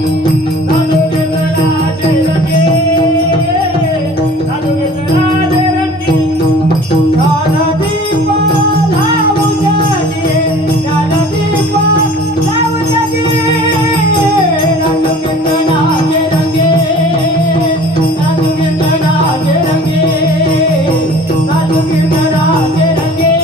नाचो कीर्तनाचे रंगे. ज्ञानदीप लावू जगी, ज्ञानदीप लावू जगी. नाचो कीर्तनाचे रंगे, नाचो कीर्तनाचे रंगे, नाचो कीर्तनाचे रंगे.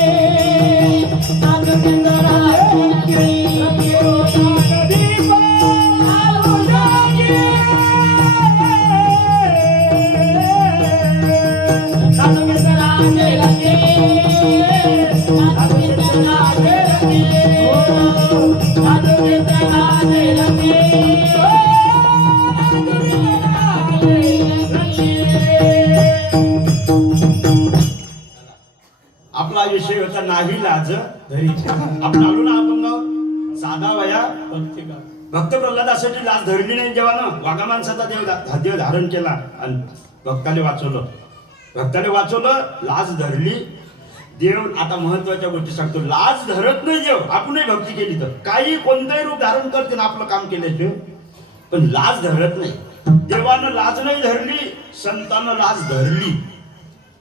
देवाचा नाही लाज धरी आपण आलो ना आपण साधा वया भक्ती का भक्त प्रल्हादासाठी लाज धरली नाही जेव्हा ना वाघा माणसाचा देव धारण केला आणि भक्ताले वाचवलं लाज धरली देव. आता महत्वाच्या गोष्टी सांगतो, लाज धरत नाही देव. आपणही भक्ती केली तर काही कोणतंही रूप धारण करते ना आपलं काम केल्याशिवाय, पण लाज धरत नाही. देवानं लाज नाही धरली, संतानं लाज धरली.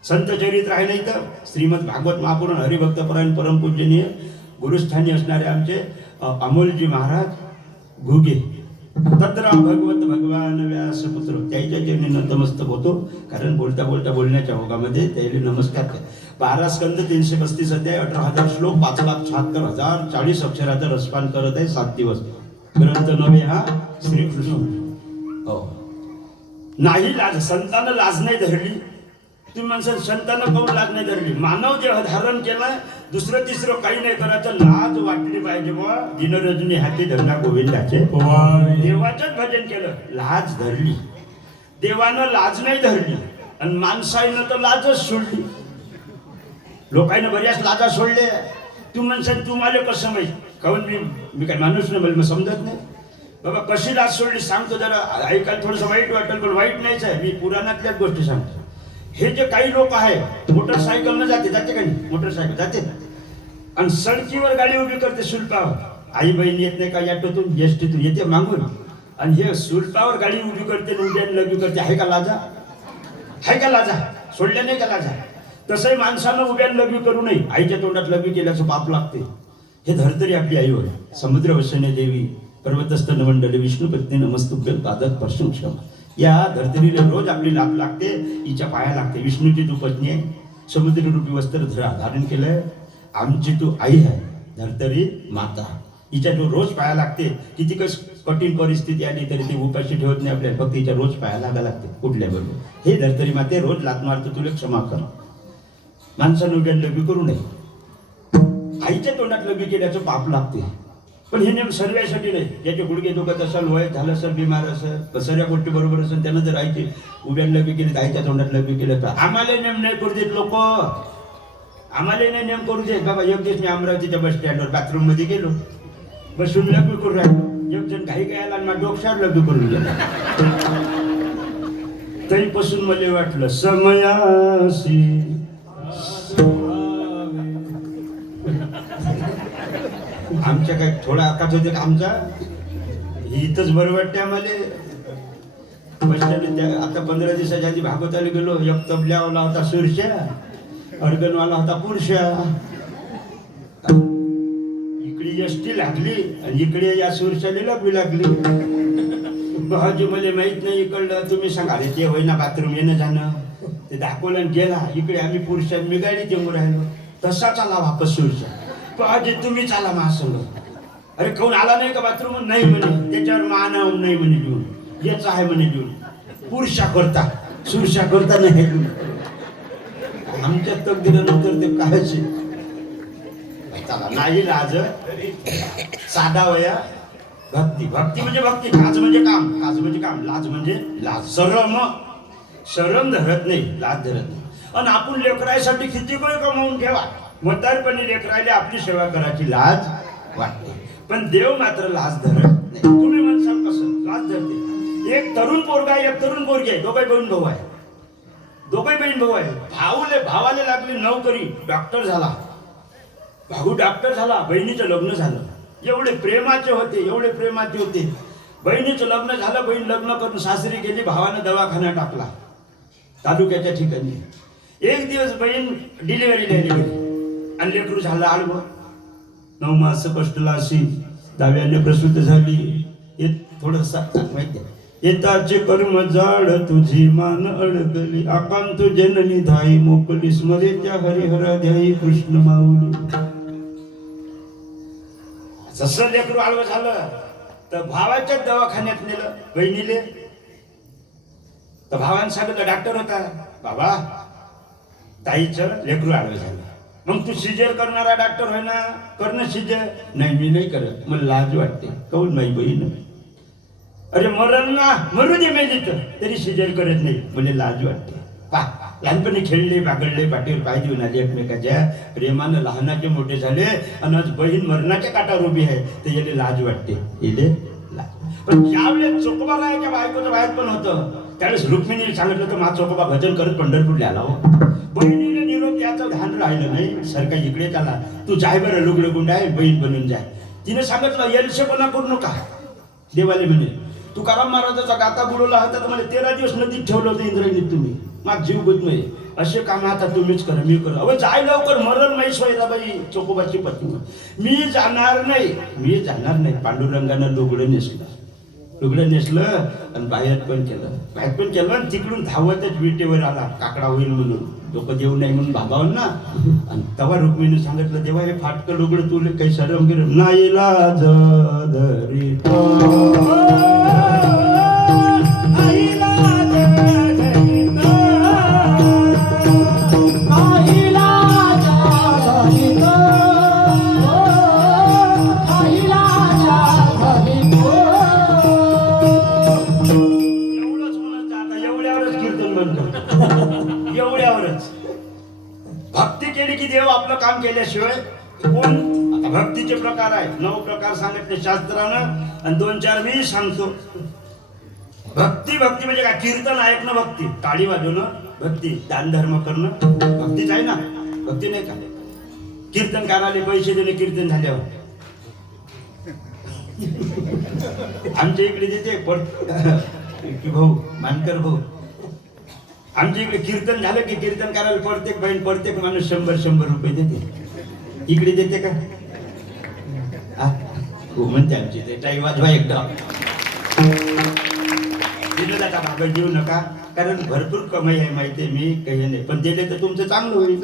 संत चरित्र आहे नाही तर श्रीमद भागवत महापुराण हरिभक्त परायण परमपूजनीय गुरुस्थानी असणारे आमचे अमोलजी महाराज घुगे तत्र भगवत भगवान व्यासपुत्र त्याच्या चरणी नतमस्तक होतो. कारण बोलता बोलण्याच्या ओघामध्ये त्याला नमस्कार कर. 12 स्कंद 335 अध्याय 18,000 श्लोक 5,76,040 अक्षराचा रसपान करत आहे 7 दिवस. ग्रंथ नवे हा श्रीकृष्ण. हो नाही लाज, संतानं लाज नाही धरली. तुम्ही म्हणसाल संतानं काऊन लाज नाही धरली? मानव देह धारण केलाय, दुसरं तिसरं काही नाही करायचं. लाज वाटली पाहिजे बुवा. दिनरजनी हाती धरला गोविंदाचे, देवाचंच भजन केलं, लाज धरली. देवानं लाज नाही धरली आणि माणसाईनं तर लाजच सोडली. लोकांना बऱ्याच लाजा सोडले. तू म्हणसाल तुम्हाला कसं माहित? काऊन मी काय माणूस नाही, मला समजत नाही बाबा कशी लाज सोडली सांगतो. जरा ऐकायला थोडंसं वाईट वाटेल, पण वाईट नाहीच आहे. मी पुराणातल्याच गोष्टी सांगतो. हे जे काही लोक आहेत मोटरसायकलनं जाते का नाही? मोटरसायकल जाते आणि सडकीवर गाडी उभी करते सुलपावर. आई बहीण येत नाही का ऑटोतून एसटीतून येते मागून आणि हे सुलपावर गाडी उभी करते, उड्यान लग्न करते. आहे का लाजा? आहे का लाजा? सोडल्या नाही का लाजा? तसंही माणसानं उड्यान लग्न करू नये. आईच्या तोंडात लग्न केल्याचं पाप लागते. हे धरतरी आपली आई होय. समुद्र वसने देवी पर्वतस्थ नमंडली विष्णू पत्नी नमस्तुभ्यं पादत परशुं क्षमा. या धर्तरीला रोज आपली लाभ लागते, हिच्या पाया लागते. विष्णूची तू पत्नी आहे, समुद्र रूपी वस्त्र धारण केलंय. आमची तू आई आहे, धर्तरी माता. हिच्या तू रोज पाया लागते. किती कठीण परिस्थिती आली तरी ती उपाशी ठेवत नाही आपल्याला, फक्त हिच्या रोज पाया लागा लागते. कुठल्या बरोबर हे धर्तरी माते रोज लात मारतो, तुला क्षमा कर. माणसानं उड्यान लग्न करू नये. आईच्या तोंडात लग्न केल्याचं पाप लागते. पण हे नेम सर्वांसाठी नाही. ज्याचे गुडघे दुखत असेल, वय झालं असेल, बिमार असेल, सर्व गोष्टी बरोबर असेल, त्यानं जर आईचे उड्यान लग्न केले, आईच्या तोंडात लग्न केलं तर आम्हाला नेम नाही करू देत लोक. आम्हाला नाही नेम करू देत. बाबा एक दिवस मी अमरावतीच्या बस स्टँडवर बाथरूम मध्ये गेलो, बसून लग्न करू राहिलो. एक जण काही काय आला आणि माझ्या डोक्यावर लग्न करून गेला. तरीपासून मला वाटलं समयासी आमच्या काही थोडा आकाश होते आमचा. इथंच बरं वाटते आम्हाला. आता 15 दिवसाच्या आधी भागवताला गेलो. एक तबल्यावाला होता सुरशा, अर्गनवाला होता पुरुषा. इकडे एसटी लागली आणि इकडे या सुरशाने लग्न लागली. भाजी मला माहित नाही इकडलं. तुम्ही सांगा रे ते होईना बाथरूम येणं जाणं. ते दाखवलं गेला. इकडे आम्ही पुरुषा मी गाडी जेवून राहिलो. तसा चाला वापस सुरशा. पाहिजे तुम्ही चाला महासंघ. अरे कोण आला नाही का बाथरूम? नाही म्हणे. त्याच्यावर मानाव नाही म्हणे लिहून. याच आहे म्हणे लिहून. पुरुषा करता सुरशा करता नाही. आमच्या तकदीरानंतर ते कायच नाही लाज. साधा वया भक्ती. भक्ती म्हणजे भक्ती. काज म्हणजे काम. काज म्हणजे काम. लाज म्हणजे लाज. शरम धरत नाही, लाज धरत नाही. आणि आपण लेकरासाठी किती वेळ कमावून ठेवा. म्हातारपणी लेकरायला आपली सेवा करायची लाज वाटते, पण देव मात्र लाज धरत नाही. तुम्ही म्हणसाल कसं लाज धरते? एक तरुण पोरगा आहे, एक तरुण पोरगी आहे. दोघे बहीण भाऊ आहे. दोघे बहीण भाऊ आहे. भावाला लागली नोकरी, डॉक्टर झाला. भाऊ डॉक्टर झाला, बहिणीचं लग्न झालं. एवढे प्रेमाचे होते. बहिणीचं लग्न झालं. बहीण लग्न करून सासरी गेली. भावानं दवाखाना टाकला तालुक्याच्या ठिकाणी. एक दिवस बहीण डिलिव्हरीला गेली आणि लेकरू झालं आडवं. 9 मास कष्टला अशी दाव्याने प्रसूत झाली. हे थोडंसं माहिती आहे. येताचे कर्म जाड तुझी मान अडकली, आकांत जननी धाई मोकली, स्मरेच्या हरिहरा ध्याई कृष्ण माऊली. जसं लेकरू आडवं झालं तर भावाच्या दवाखान्यात नेलं बहिणीले. तर भावानं सांगितलं, डॉक्टर होता, बाबा ताईचं लेकरू आडवं झालं. मग तू सिजर करणारा डॉक्टर होय ना, करणं सिजर. नाही मी नाही करत, मला लाज वाटते. काऊन माझी बहीण? अरे मरण ना मरू दे मेली तरी सिजर करत नाही, मला लाज वाटते. पा लहानपणी खेळले बागडले पाठीवर पाय देऊन आले एकमेकाच्या प्रेमानं लहानाचे मोठे झाले आणि आज बहीण मरणाच्या काठावर उभी आहे ते याला लाज वाटते इले लाज. पण ज्यावेळेस चोकोबा राहायच्या बायकोचं बाहेर पण होतं त्यावेळेस रुक्मिणीने सांगितलं तर मा चोकोबा भजन करत पंढरपूरला आला हो. बहिणीने निरोप याचं ध्यान राहिलं नाही सरका इकडे त्याला तू जाय बरं लुगडं गुंड आहे बहीण बनून जाय. तिने सांगितलं येलशेपणा करू नका. देवाले म्हणे तुकाराम महाराजाचा गाता बुडवला होता तर मला 13 दिवस नदीत ठेवलं होतं इंद्रायणीत तुम्ही माझ जीव गुदमय असे काम आता तुम्हीच करा मी करा. अहो जाय लवकर मरण नाही सोयराबाई चोकोबाची पत्नी मी जाणार नाही. पांडुरंगानं लुगडं नेसलं आणि बाहेर पण केलं आणि तिकडून धावतच विटेवर आला काकडा होईल म्हणून लोक देऊ नाही म्हणून भागावून ना. आणि तेव्हा रुक्मिणीने सांगितलं देवा हे फाटकं लुगडं तुले काही शरम गिरम नाही लाज धरी एवढ्यावरच भक्ती केली की देव आपलं काम केल्याशिवाय कोण. आता भक्तीचे प्रकार आहे 9 प्रकार सांगितले शास्त्रानं आणि 2-4 मी सांगतो. भक्ती म्हणजे काय कीर्तन ऐकणं भक्ती टाळी वाजवणं भक्ती दान धर्म करणं भक्तीच आहे ना. भक्ती नाही का कीर्तन करायला पैसे देणे कीर्तन झाल्यावर आमच्या इकडे देते की भाऊ मानकर भाऊ आमच्या इकडे कीर्तन झालं की कीर्तन करायला प्रत्येक माणूस 100 रुपये देते. इकडे देते का हो म्हणते आमची ते टाई वाजवा एकदा दिलं का भाग देऊ नका कारण भरपूर कमाई आहे माहिती आहे मी काही नाही पण दिले तर तुमचं चांगलं होईल.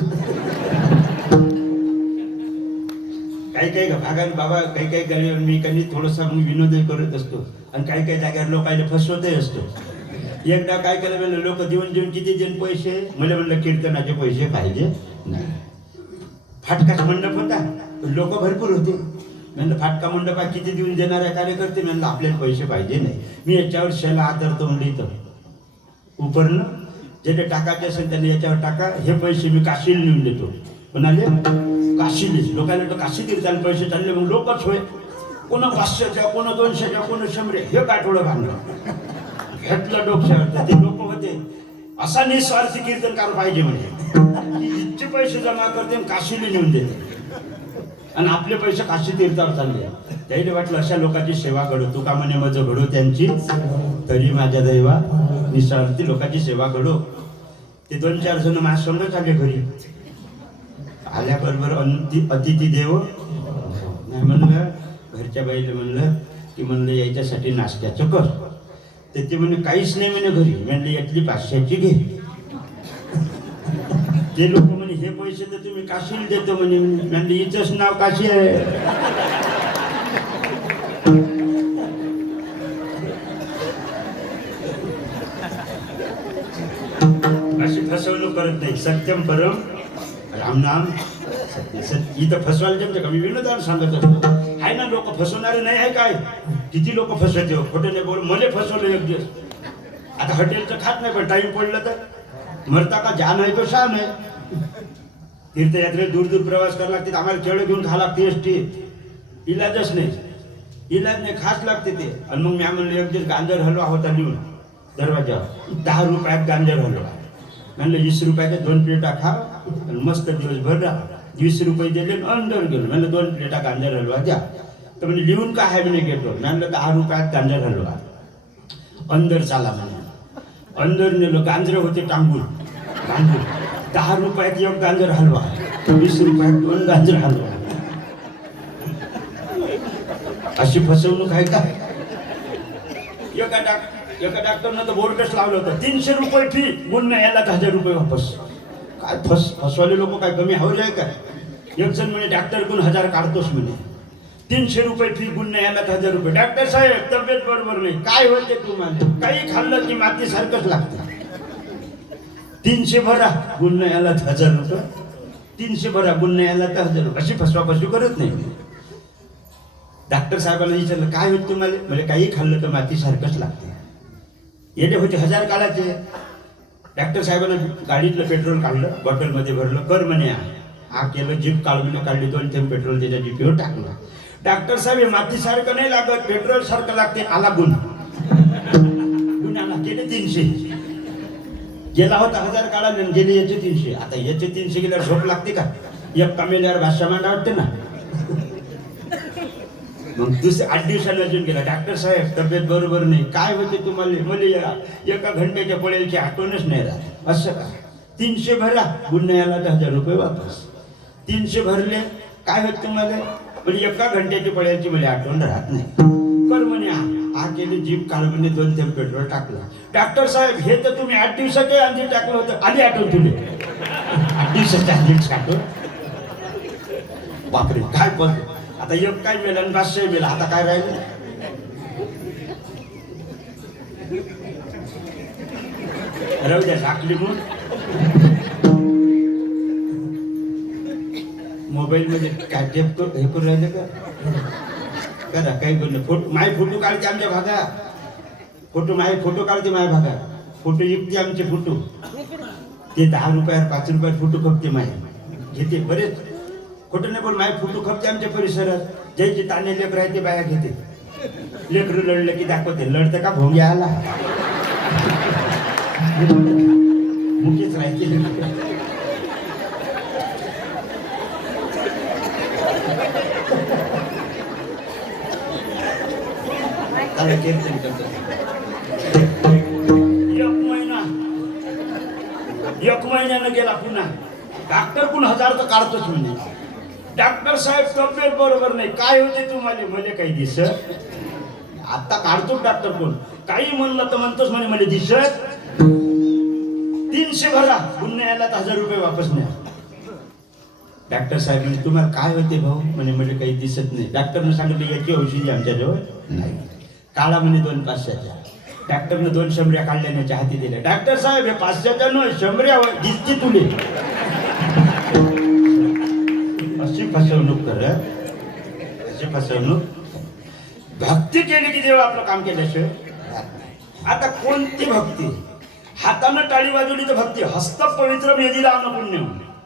काही भागात बाबा काही गाडीवर मी काही थोडंसं विनोदही करत असतो आणि काही जागेवर लोकांना फसवतही असतो. एकदा काय केलं म्हणलं लोक देऊन किती देऊन पैसे मला म्हणलं कीर्तनाचे पैसे पाहिजे नाही. फाटकाच मंडप होता लोक भरपूर होते म्हणलं फाटका मंडपा किती देऊन देणाऱ्या कार्यकर्ते म्हणलं आपल्याला पैसे पाहिजे नाही. मी याच्यावर शेला आदरतो म्हणलं इथं उपरनं जे टाकायचे असेल त्यांनी याच्यावर टाका हे पैसे मी काशीला नेऊन देतो. म्हणाले काशीले लोकांना तर काशी तीर्थाला पैसे चालले मग लोकच होय कोणा 500च्या कोणा 200च्या कोणा 100 हे काठोडं बांधलं घेतलं डोक्यावर ते लोक होते असा निस्वार्थी कीर्तनकार पाहिजे म्हणजे इतके पैसे जमा करते काशीला नेऊन देते आणि आपले पैसे काशी तीर्थावर चालले. त्याला वाटलं अशा लोकांची सेवा घडो तुका म्हणे माझं घडो त्यांची तरी माझ्या दैवा निस्वार्थी लोकांची सेवा घडो. ते 2-4 जण माझ्या संगच आले घरी आल्याबरोबर अतिथी देव नाही म्हणलं घरच्या बाईला म्हणलं की म्हणलं याच्यासाठी नाश्त्याचं कर. ते म्हणे काहीच नाही म्हणे घरी म्हणले यातली 500ची घे. ते लोक म्हणे हे पैसे तर तुम्ही काशीला देतो म्हणे म्हणले हिचंच नाव काशी आहे. अशी फसवणूक करत नाही. सत्यम परम रामनाम सत्य इथं फसवायला जमते का मी विनोदानं सांगत असतो. आहे ना लोक फसवणारे नाही आहे काय किती लोक फसवते खोटे नाही बोल मला फसवलं एक दिवस. आता हॉटेलचं खात नाही पण टाईम पडलं तर मरता का जान आहे तो शान आहे. तीर्थयात्रेत दूर प्रवास करायला लागते आम्हाला केळं घेऊन खा लागते एसटी इलाजच नाही खास लागते ते. आणि मग मी म्हणलं एक दिवस गांजर हलवा होता लिहून दरवाजावर 10 रुपयात गांजर हलवा म्हणलं 20 रुपयाच्या 2 प्लेटा खा आणि मस्त दिवसभर राहा. 20 रुपये दिले अंदर गेलो म्हणलं 2 प्लेटा गांजर हलवा द्या तर म्हणजे लिहून काय आहे म्हणे घेतो म्हणलं 10 रुपयात गांजर हलवा अंदर चाला म्हणे. अंदर नेलो गांजर होते टांगून 10 रुपयात 1 गांजर हलवा 20 रुपयात 2 गांजर हलवा. अशी फसवणूक आहे का. एका डॉक्टरनं तर बोर्डच लावलं होतं 300 रुपये फी गुन्हा याला 1000 रुपये वापस. काय फसवाले लोक काय कमी हवं आहे का. एक जण म्हणे डॉक्टर कोण 1000 काढतोस म्हणे 300 रुपये फी गुन्हा याला 1000 रुपये. डॉक्टर साहेब तब्येत बरोबर नाही काय होते तुम्हाला काही खाल्लं की माती सारखंच लागतं. 300 भरा गुन्हा याला 1000 रुपये 300 भरा गुन्हा याला 1000 रुपये. अशी फसवाफसवी करत नाही. डॉक्टर साहेबांना विचारलं काय होत तुम्हाला म्हणजे काही खाल्लं तर माती सारखंच लागते. येणे होते 1000 काढायचे डॉक्टर साहेबांना गाडीतलं पेट्रोल काढलं, बॉटलमध्ये भरलं, कर म्हणे हा केलं, जीप काढून काढली, 2 थेंब पेट्रोल त्याच्या जीपीवर टाकलं. डॉक्टर साहेब हे मातीसारखं नाही लागत, पेट्रोल सारखं लागते. आला गुण आला, गेले 300. गेला होता 1000 काढा, गेले याचे 300. आता याचे 300 गेल्यावर झोप लागते का? एक कमेल्यावर भाषा मांडा वाटते ना. मग दुसरे 8 दिवसाला अजून गेला, डॉक्टर साहेब तब्येत बरोबर नाही, काय होते तुम्हाला? मला एका घंट्याच्या पळेलची आठवणच नाही राहत. असं का? 300 भरा, गुन्ह्याला 1000 रुपये वापस. 300 भरले, काय होत तुम्हाला? म्हणजे एका घंट्याची पळेलची मला आठवण राहत नाही. कर म्हणे हा केली, जीप काढ म्हणे, 2 थेंब पेट्रोल टाकलं. डॉक्टर साहेब हे तर तुम्ही 8 दिवसाच्या आधी टाकलं होतं. आधी आठवण तुले 8 दिवसाच्या आधीच टाकलं. बापरे काय बोलतो. आता एक काय मेला आणि 500 मेला, आता काय राहिलं? राहू द्या, झाकली म्हणून. मोबाईल मध्ये काय टेप हे करून राहिले का? करा काही बोललं. फोटो माय फोटो काढते आमच्या भागा, फोटो काढते माझ्या भागा, फोटो विकते आमचे फोटो. ते 10 रुपयावर 5 रुपयावर फोटो खपते माय घेते. बरेच खोटं नाही, पण माय फोटो खपते आमच्या परिसरात. ज्याचे ताने लेकर आहे ते बाया घेते. लेकरं लढलं की दाखवते. लढतं का भोंग्या आला मुकेच राहते. एक महिन्यानं गेला पुन्हा. डॉक्टर कोण 1000 तर काढतोच म्हणजे. डॉक्टर साहेब तब्येत बरोबर नाही, काय होते तुम्हाला? मला काही दिसत. आता काढतो डॉक्टर कोण, काही म्हणलं तर म्हणतोच म्हणे मला दिसत. 300 भरा, गुन्ह्याला 1000 रुपये वापस न्या. डॉक्टर साहेब म्हणजे तुम्हाला काय होते भाऊ? म्हणे मला काही दिसत नाही. डॉक्टरने सांगितलं याची औषधी आमच्याजवळ नाही, काढा म्हणे 2 500च्या. डॉक्टरने 2 शंभऱ्या काढल्याने हाती दिल्या. डॉक्टर साहेब हे 500च्या न 100 दिसते तुले. अशी फसवणूक करत, अशी फसवणूक. भक्ती केली की देव आपलं काम केल्याशिवाय. आता कोणती भक्ती? हातानं टाळी वाजवली तर भक्ती. हस्त पवित्र मेदीला अन्नपुण्य,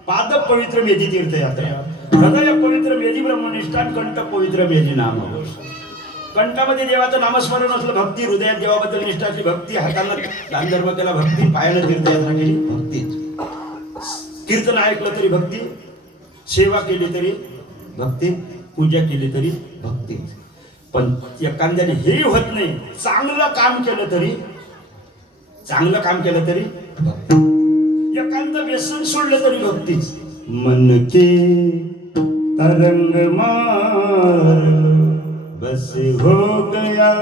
पाद पवित्र मेदी तीर्थयात्रा, हृदय पवित्र मेदी ब्रह्मनिष्ठान, कंठ पवित्र मेदी नाम. कंठामध्ये देवाचं नामस्मरण असलं भक्ती, हृदयात देवाबद्दल निष्ठाची भक्ती, हातानं दान धर्म केला भक्ती, पायानं तीर्थयात्रा केली भक्ती, कीर्तन ऐकलं तरी भक्ती, सेवा केली तरी भक्ती, पूजा केली तरी भक्ती. पण एखाद्याने हेही होत नाही, चांगलं काम केलं तरी भक्ती. एखादं व्यसन सोडलं तरी भक्तीच. मन के तरंग मार बस हो गया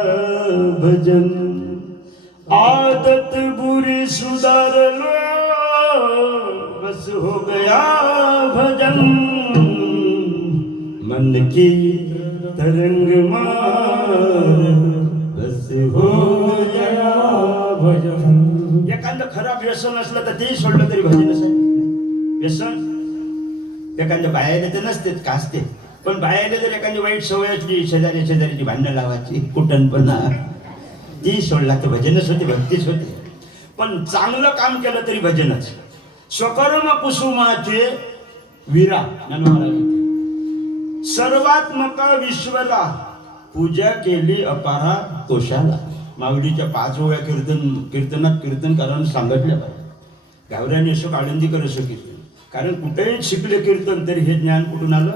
भजन, आदत बुरी सुधार लो बस हो गया भजन. मन की तरंग मार बस हो गया भजन. एखादं खराब व्यसन असलं तर तेही सोडलं तरी भजनच आहे. व्यसन एखाद्या बायाला तर नसतेच का असते, पण बायाला जर एखादी वाईट सवय असली, शेजारीची भांडणं लावायची, कुटणपणा, ती सोडला तर भजनच होते, भक्तीच होते. पण चांगलं काम केलं तरी भजनच. स्वकर्म कुसुमाचे वीरा सर्वात्मक विश्वला, पूजा केली अपारा तोषाला. माऊलीच्या 5 ओव्या कीर्तनात कीर्तनकारांना सांगितलं. गावऱ्याने असो आळंदीकर असो कीर्तन, कारण कुठेही शिकले कीर्तन तरी हे ज्ञान कुठून आलं?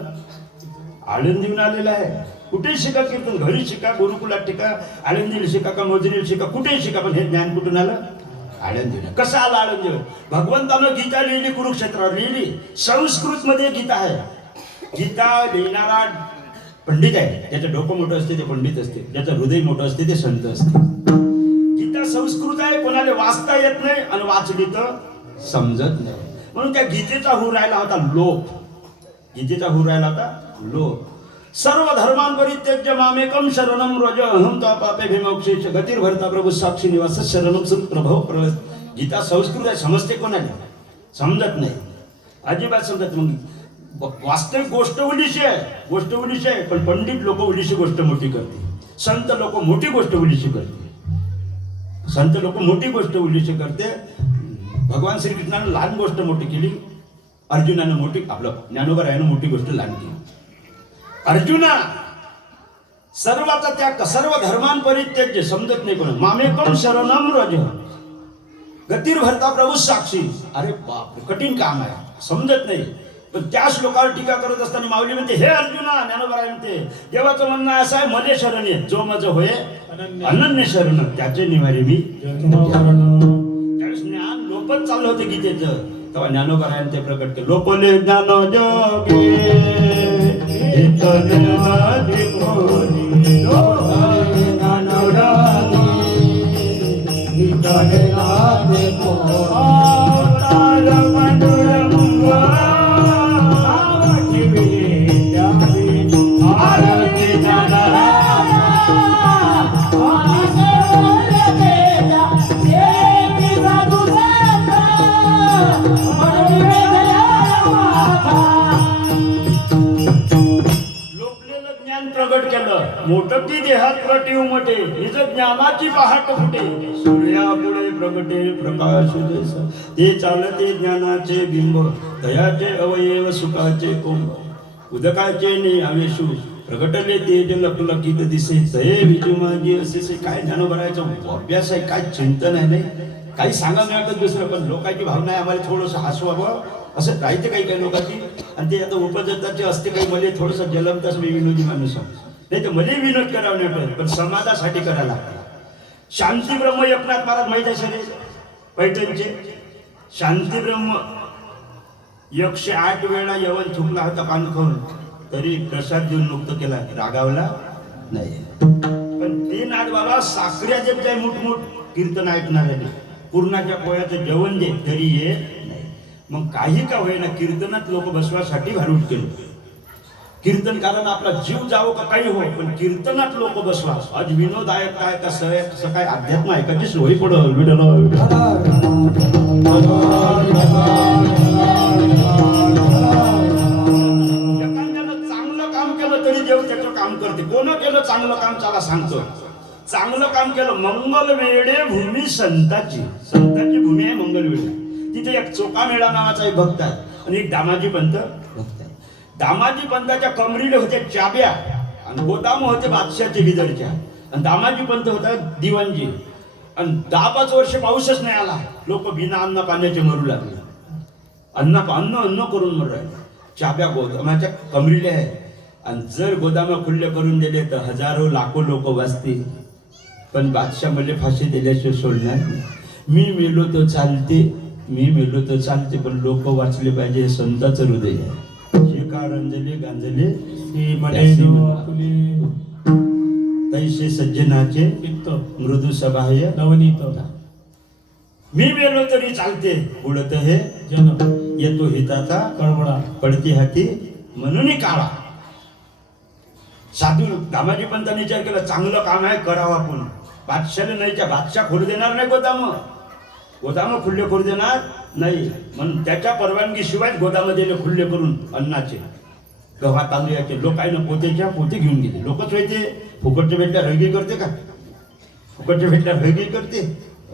आळंदीहून आलेलं आहे. कुठेही शिका कीर्तन, घरी शिका, गुरुकुलात शिका, आळंदीला शिका का मोजरीला शिका, कुठेही शिका, पण हे ज्ञान कुठून आलं? आळंदीला. कसं आलं आळंदीवर? भगवंतानं गीता लिहिली, कुरुक्षेत्रावर लिहिली. संस्कृत मध्ये गीता आहे. गीता लिहिणारा पंडित आहे, त्याचं डोकं मोठं असते ते पंडित असते, ज्याचं हृदय मोठं असते ते संत असते. गीता संस्कृत आहे, कोणाला वाचता येत नाही आणि वाचली तर समजत नाही. म्हणून त्या गीतेचा हू राहिला होता लोप. गीतेचा हू राहिला होता लोप. सर्व धर्मान परित्यज्य मामेकम शरणम व्रज अहं पापे विमोक्षेच गतिर्भर्ता प्रभू साक्षी निवास शरणम सुख प्रभव प्रळ. गीता संस्कृत आहे, समजते कोणाला? समजत नाही, अजिबात समजत. मग वास्तविक गोष्ट उलीशी आहे, पण पंडित लोक उलीशी गोष्ट मोठी करते, संत लोक मोठी गोष्ट उलीशी करते. भगवान श्रीकृष्णानं लहान गोष्ट मोठी केली, अर्जुनानं मोठी, आपलं ज्ञानोबरायानं मोठी गोष्ट लहान केली. अर्जुना, सर्वाचा त्याग, सर्व धर्मांपरित्यज्य, समजत नाही कोण, मामेकम शरणम व्रज, गतिर्भरता प्रभू साक्षी. अरे बाप, कठीण काम आहे, समजत नाही. पण त्या श्लोकावर टीका करत असताना माऊली म्हणते, हे अर्जुना, ज्ञानोबराय म्हणते, देवाचं म्हणणं असं आहे, मले शरण ये, जो माझं होय अनन्य शरण, त्याचे निवारे मी. त्यावेळेस ज्ञान लोपत चाललं होतं गीतेचं, तेव्हा ज्ञानोबरायाने ते प्रकट केलं. लोपले ज्ञान जोगे मोठती देहात प्रटी उमटे, निज ज्ञानाची पहाट फुटे, सूर्यापुढे प्रगटे प्रकाश जैसा, ते चालते ज्ञानाचे बिंब, दयाचे अवयव सुखाचे कोंब, उदकाचे ने आवेशू, प्रगटले तेज लखलखित दिसे, तये विजू माझी असे. काय ज्ञानोबरायचं अभ्यास आहे, काय चिंतन आहे, नाही काही सांगा नाही वाटत दुसरं, पण लोकांची भावना आहे आम्हाला थोडंसं हसवावं असं राहते काही लोकांची. आणि ते आता उपजताचे असते काही, मला थोडंसं जलमताच मी विनोदी माणूस नाही तर मध्ये विनोद करावा नाही, पण समाजासाठी करायला लागते. शांतीब्रह्म एकनाथ महाराज माहित आहे सर, पैठणचे शांतीब्रह्म 108 वेळा यवन थुकला होता पान खाऊन, तरी प्रसाद देऊन मुक्त केला, रागावला नाही. पण ते नाथ बाबा साखऱ्या देत जाय मुठमुठ कीर्तन ऐकणाऱ्याने, पूर्णाच्या पोळ्याचं जेवण दे तरी ये नाही. मग काही का होईना कीर्तनात लोक बसवासाठी भारूट केलं. कीर्तनकारांना आपला जीव जावो का काही हो, पण कीर्तनात लोक बसवा. आज विनोद ऐकताय का सकाळी अध्यात्म ऐकायची सोयी पडल. एखाद्यानं चांगलं काम केलं तरी देव त्याचं काम करते. कोण केलं चांगलं काम, चला सांगतो. चांगलं काम केलं, मंगलवेढे भूमी संताची, संताची भूमी आहे मंगलवेढे. तिथे एक चोकामेळा नावाचा एक भक्त आहे आणि एक दामाजी पंत भक्त आहे. दामाजी पंताच्या कमरीले होते चाब्या आणि गोदाम होते बादशाहचे बिदरच्या, आणि दामाजी पंत होता दिवाणजी. आणि 10-5 वर्ष पाऊसच नाही आला, लोक बिना अन्न पाण्याचे मरू लागले. अन्न करून मरू राहिले. चाब्या गोदामाच्या कमरीले आहे, आणि जर गोदाम खुल्ले करून दिले तर हजारो लाखो लोक वाचतील. पण बादशाह मला फाशी दिल्याशिवाय सोडणार नाही. मी मेलो तर चालते, मी मेलो तर चालते, पण लोक वाचले पाहिजे हे संताचं हृदय आहे. रंजले गांजले तैसे सज्जनाचे मृदू सबाह्य नवनीत. मी मेलो तरी चालते, उडत हे जन, येतो हिताचा कळवळा, पडती हाती म्हणून काळा. साधू दामाजी पंतांनी विचार केला, चांगलं काम आहे करावं आपण. बादशाला नाही, त्या बादशाह खोलू देणार नाही गोदाम खुल्ले करू देणार नाही, म्हणून त्याच्या परवानगीशिवाय गोदाम दिले खुल्ले करून अन्नाचे, गव्हा तांदूळाचे. लोकांना पोतेच्या पोते घेऊन गेले. लोकच होते फुकटच्या भेटल्या रगी करते का, फुकटच्या भेटल्या रगी करते.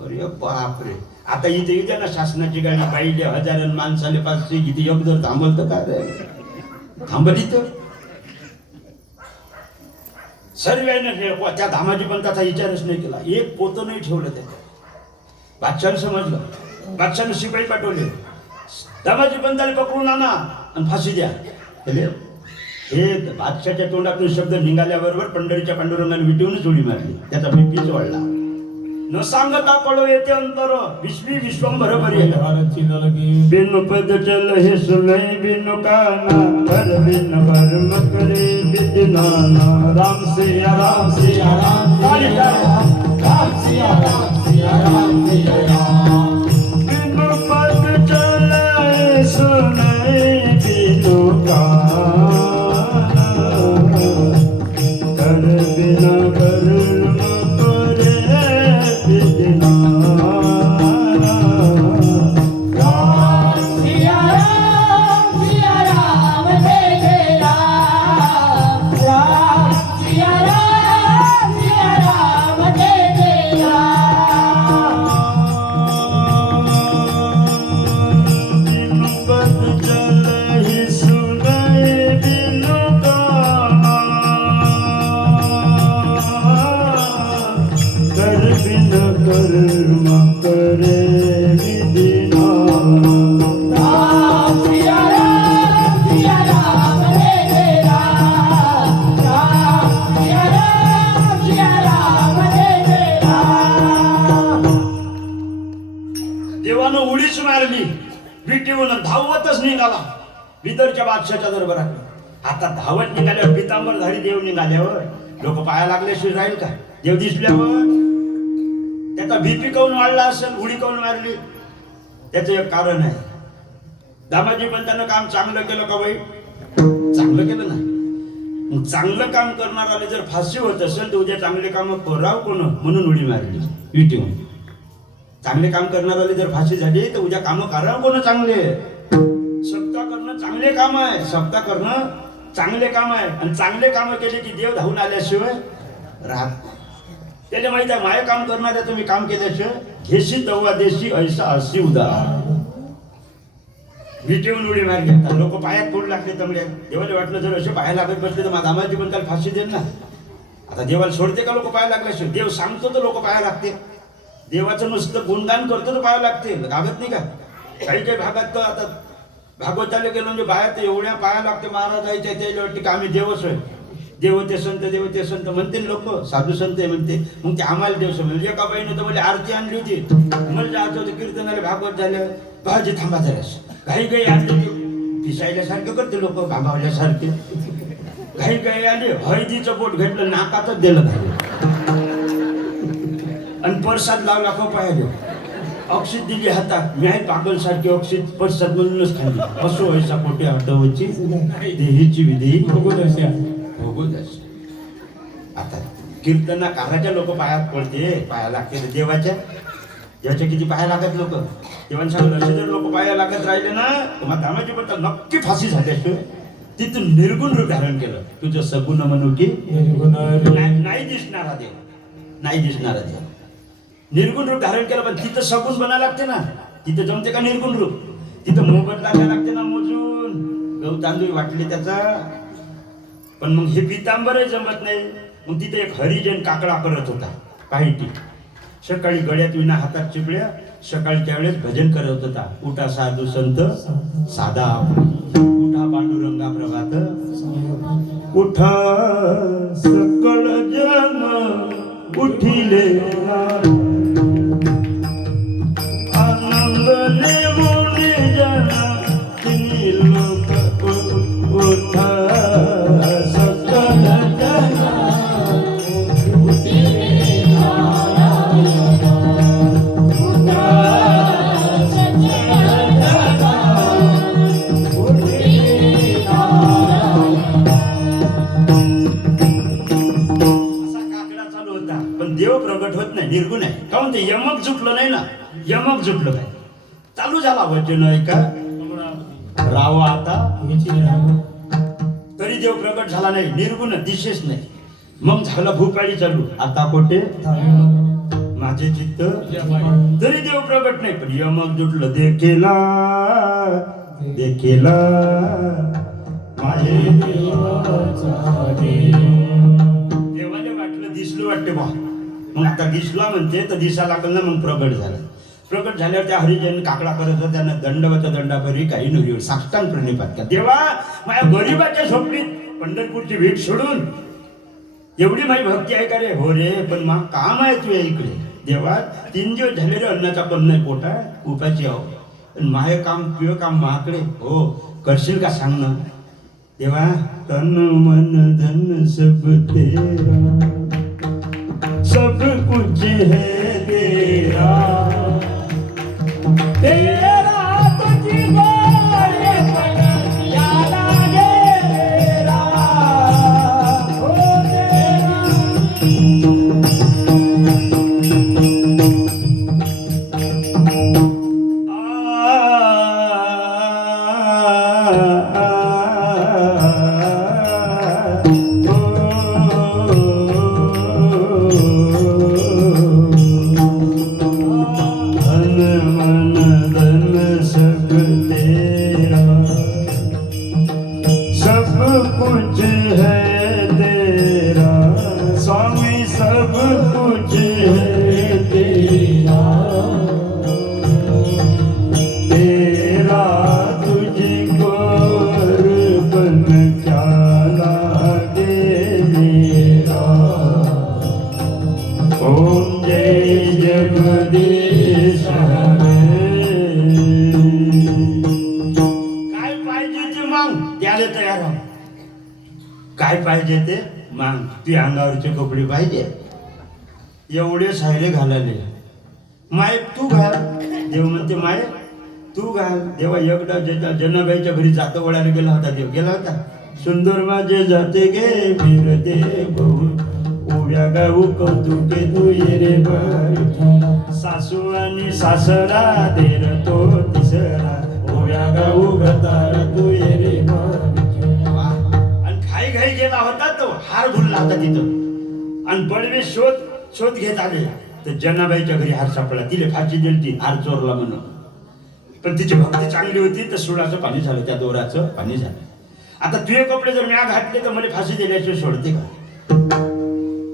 अरे बापरे, आता इथे येते ना शासनाची गाडी, पाहिजे हजारां माणसाले 500, इथे एक जर थांबल तर काय रे, थांबल इथं सर्व. त्या धामाजी पंताचा विचारच नाही केला, एक पोतं नाही ठेवलं त्याच्यात. बादशाहनं समजलं, बादशाहनं शिपाई पाठवले, दामाजी पंताला पकडून आणा आणि फाशी द्या. हे बादशाहच्या तोंडातून शब्द निघाल्याबरोबर पंढरीच्या पांडुरंगाने विटवूनच उडी मारली. त्याचा बीपीच वाढला. न सांगता पळो येते अंतर, विश्वी विश्वंभर बरी बिन पद चल हे सुनई बिन काना, भर बिन भर मकरे बिदनाना. राम सिया राम सिया राम राम सिया राम सिया राम सिया राम. बिन पद चल हे सुनई बिन काना, भर बिन भर धावतच निघाला बिदरच्या बादशाच्या दरबारात. आता धावत निघाल्यावर पितांबरधारी देव निघाल्यावर लोक पाया लागल्याशिवाय राहील का? देव दिसल्यावर त्याचा बीपी काऊन वाढला असेल, उडी काऊन मारली? त्याचं एक कारण आहे. दामाजी पण त्यानं काम चांगलं केलं का बाई? चांगलं केलं ना. मग चांगलं काम करणाराले जर फाशी होत असेल तर उद्या चांगले काम करावं कोण म्हणून उडी मारली विटीहून. चांगले काम करणाराले जर फाशी झाली तर उद्या काम करावं कोण चांगले. सप्ताह करणं चांगले काम आहे, सप्ताह करणं चांगले काम आहे. आणि चांगले काम केले की देव धावून आल्याशिवाय राहत. त्याला माहित आहे माय काम करणाऱ्या तुम्ही काम केल्याशिवाय घेशी तव्हा देशी ऐसा अशी उदार. विटेहून उडी मारली. लोक पायात पडू लागले तंगड्यात. देवाला वाटलं जर असे पाया लागत बसले तर माझा दामाजी पण त्याला फाशी देईल ना. आता देवाला सोडते का लोक पाया लागल्याशिवाय? देव सांगतो तर लोक पाया लागते. देवाचं नुसतं गुणगान करतो तर पाया लागते, लागत नाही का? काही काही भागात तर आता भागवताला गेलो म्हणजे बाया तर एवढ्या पाया लागते महाराजाच्या, त्याला वाटते का आम्ही देवच होय. देव ते संत म्हणते लोक, साधू संत म्हणते. मग ते आम्हाला देव समजले. एका बाईनं तर मला आरती आणली होती. मला जायचं होतं कीर्तनाला, भागवत झालं भाजी थांबा जरास. घाई गाई आणली होती. पिसायल्यासारखं करते लोक, भांबावल्यासारखे. घाई गाई आली, हळदीचं बोट घेतलं, नाकातच दिलं घालून. आणि परसाद लावला का पाहिजे. अक्षित दिली हातात. मी आहे पागल सारखी अक्षित परसाद म्हणूनच खाल्ली. असो व्हायचा पोटे हटवायची देहीची विधी भोगत असे. आता कीर्तनाकाराच्या लोक पायात पडते, पाया लागते देवाच्या. देवाच्या किती पाया लागत लोक. देवाने सांगितलं असे जर लोक पाया लागत राहिले ना तर मग दामाजी पण नक्की फाशी झाल्याशिवाय. तिथून निर्गुण रूप धारण केलं. तुझं सगुण म्हणू की नाही दिसणारा देव, नाही दिसणारा देव. निर्गुण रूप धारण केलं. पण तिथं सगुण बनायला लागते ना. तिथं जमते का निर्गुण रूप? तिथं मोबत लागायला लागते ना मोजून. गहू तांदूळ वाटले त्याचा. पण मग हे पितांबरही जमत नाही. मग तिथे एक हरिजन काकडा करत होता पाहिटी. सकाळी गळ्यात विना हातात चिपळ्या. सकाळच्या वेळेस भजन करत होता. उठा साधू संत साधा, उठा पांडुरंगा प्रभात, उठा सकळ जन उठिले आनंदने मोने जन तिन्ही लोक उठा सकळ जन देव प्रगट होत नाही, निर्गुण आहे. काऊन ते यमक जुटलं नाही ना. यमक जुटलं काय चालू झाला वचन ऐका राव आता तरी देव प्रगट झाला नाही, निर्गुण दिशेच नाही. मग झालं भूपाळी चालू. आता कोठे माझे चित्त तरी देव प्रगट नाही. पण यमक जुटलं. देखेला देखेला माझे देवाला वाटलं दिसलं वाटते बा. मग आता दिसला म्हणते तर दिसा लागलं ना. मग प्रगट झालं. प्रगट झाल्यावर त्या हरिजन काकडा करत होता. त्यानं दंडवत दंडाभरी काही नव्हती साष्टांग प्रणिपात का देवा माझ्या गरीबाच्या झोपडीत पंढरपूरची भीट सोडून एवढी माझी भक्ती आहे का रे? हो रे, पण मग काम आहे तू इकडे. देवा 3 दिवस झालेले अन्नाचा पण नाही पोटा उपाची आहो. माहे काम तुझं काम महाकडे हो करशील का सांग ना. देवा तन मन धन सब तेरा, सब कुछ है तेरा, तेरा तुझी बोले यारा गेरा हो तेरा. पाहिजे ते माग, ती अंगावरचे कपडे पाहिजे एवढे सायरे घालाले. माय तू घाल, देव म्हणते माय तू घाल. देवा एकदा जनाबाईच्या घरी जातो वळायला गेला होता, देव गेला होता. सुंदर माझे जाते गे फिरते बहु, उभ्या गाऊ कौतुके तू ये रे बाई. सासू आणि सासरा देर तो तिसरा, उभ्या गाऊ गतार तू ये रे बाई. आणि घाई घाई गेला होता तो, हार भुलला होता तिथं. आणि बडवे शोध घेत आले तर जनाबाईच्या घरी हार सापडला. तिला फाशी दिली ती हार चोरला म्हणून. पण तिची भक्ती चांगली होती तर सुडाचं पाणी झालं, त्या दोराचं पाणी झालं. आता तुझे कपडे जर म्या घातले तर मला फाशी दिल्याशिवाय सोडते का?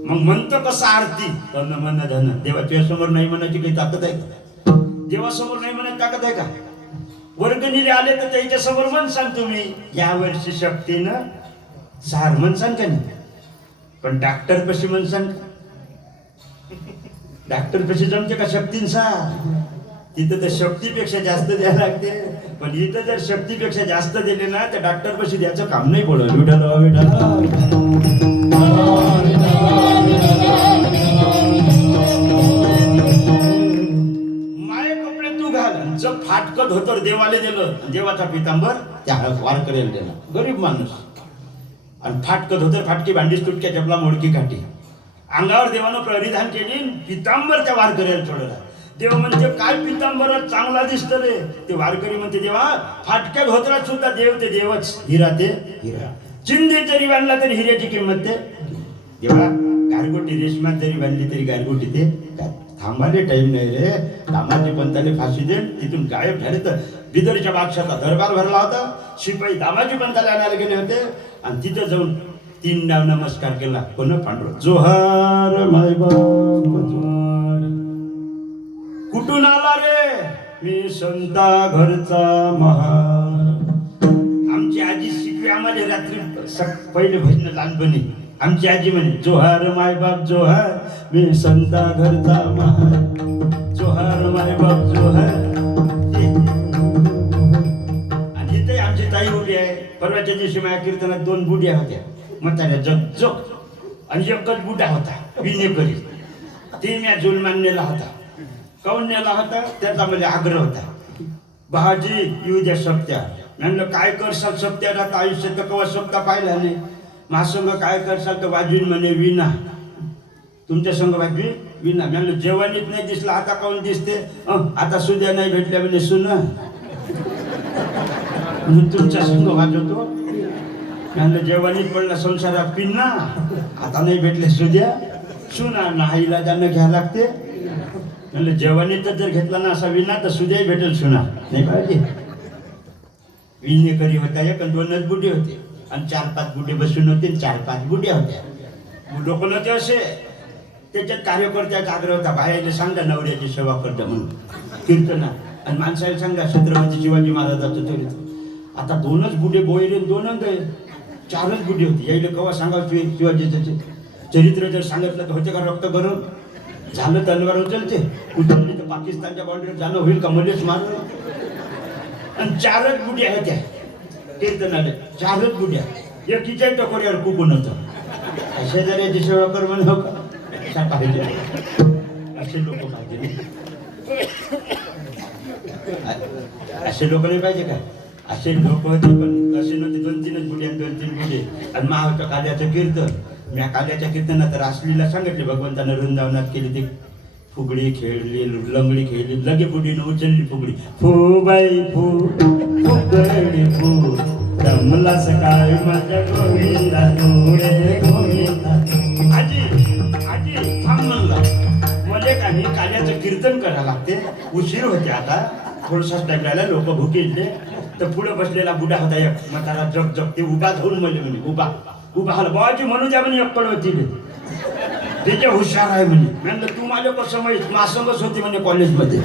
मग म्हणतो कसं आरती तन मन धन. देवा तुझ्यासमोर नाही म्हणायची काही ताकद आहे का? देवासमोर नाही म्हणायची ताकद आहे का? वर्गणीले आले तर त्याच्या समोर मन सांग तुम्ही या वर्षी शक्तीनं सार मन सांग का नाही. पण डॉक्टर कशी मन सांग, डॉक्टर कशी जमते का शक्तीन सार. तिथं तर शक्तीपेक्षा जास्त द्यायला लागते. पण इथं जर शक्तीपेक्षा जास्त दिले ना तर डॉक्टर कशी द्यायचं काम नाही पडलं. माय कपडे तू घाल, जर फाटकत होतं देवाला दिलं, देवाचा पितांबर त्या वारकऱ्याला दिला. गरीब माणूस. आणि फाटकत होतं, फाटकी भांडी तुटक्या चपला मोडकी काठी. अंगावर देवानं परिधान केली, पितांबर त्या वारकऱ्याला सोडला. देव म्हणते काय पितांबरात चांगला दिसत रे. ते वारकरी म्हणते देवा फाटक्या धोत्रात सुद्धा देव ते देवच, हिरा ते हिरा. चिंदी जरी बांधला तरी हिऱ्याची किंमत ते. देवा गारगोटी रेशमात जरी बांधली तरी गारगोटी ते. थांबाले टाइम नाही रे. दामाजी पंताले फाशी दे, तिथून गायब झाले. तर बिदरच्या बादशाचा दरबार भरला होता. शिपाई दामाजी पंताला आणायला गेले होते. आणि तिथं जाऊन 3 डाव नमस्कार केला. कोण पांडुरंग जोहार माय बाप जोहार. कुठून आला रे? मी संता घरचा महार. आमची आजी शिकवी आम्हाला रात्री पहिले भजन लहानपणी. आमची आजी म्हणे जोहार माय बाप जोहार, मी संता घरचा महार. जोहार माय बाप जोहार. आणि इथे आमची ताई उभी आहे. परवाच्या दिवशी माझ्या कीर्तनात 2 बुड्या होत्या म्हाताऱ्या जग. आणि एकच बुडा होता विनेकरी. ते मी जुलमान नेला होता. काऊन नेला होता त्याचा मला आग्रह होता. भाजी येऊ द्या सप्त्या. म्हणलं काय करसाल सप्त्याला, तर आयुष्यात कवा सप्ता पाहिला नाही. माझ्यासंग काय करसाल तर वाजवीन म्हणे विना. तुमच्या संग वाजवी विना. म्हणलं जेवणीत नाही दिसला, आता काऊन दिसते? आता सुद्या नाही भेटल्या म्हणजे सुना. तुमच्या संग वाजवतो. म्हणलं जेवणीत पडला संसारात पिन्ना, आता नाही भेटले सुद्या सुना. नाहीला त्यानं घ्यायला लागते. म्हणलं जेवणीत जर घेतला ना असा विना तर सुद्याही भेटेल सुना. नाही पाहिजे. विनेकरी होता एक आणि 2च बुडे होते. आणि 4-5 बुडे बसून होते. 4-5 बुड्या होत्या. लोक नव्हते असे. त्याच्यात कार्यकर्त्याचा आग्रह होता बाहेर सांगा नवऱ्याची सेवा करता म्हणून कीर्तना. आणि माणसाला सांगा छत्रपती शिवाजी महाराजाचं चरित्र. आता 2च बुडे बोयले, 2च गए. 4च बुडे होते. यायला कवा सांगा शिवाजीचं चरित्र जर सांगितलं तर होते का रक्त गरम झालं. तलवार उचलते, उचलली तर पाकिस्तानच्या बाउंड्रीवर जाणं होईल का मलेच मारलं. आणि 4च बुड्या होत्या कीर्तनाला. 4च बुड्या. एकीच्या टकोऱ्यावर कुकून होतं. शेजाऱ्याची सेवा कर म्हण हो का पाहिजे. असे लोक पाहिजे. असे लोक नाही पाहिजे का? असे लोक होते पण असे नव्हते. 2-3च बुड्या, 2-3 बुडे. आणि महावच्या काल्याचं कीर्तन. मी काल्याच्या कीर्तनात रासलीला सांगितले भगवंतानं वृंदावनात केली. ते फुगडी खेळली, लंगडी खेळली, लगे बुडीनं उचलली फुगडी. फू बाई फू फुगडी फू रमला सकाळी माझ्या गोविंदा थोडे गोविंदा. आजी आजी थांब म्हणला. मला काही काल्याचं कीर्तन करायला लागते. उशीर होते आता. थोडसाच टाकल्याला लोक भुकेले. तर पुढे बसलेला बुडा होता एक म्हातारा जग जग. ते उभा धरून मला म्हणे उभा आला. बाबाजी म्हणू द्या म्हणे अक्कल होती त्याच्या हुशार आहे म्हणे. म्हणलं तू माझ्या कसं माहीत? मासंगच होती म्हणे कॉलेजमध्ये.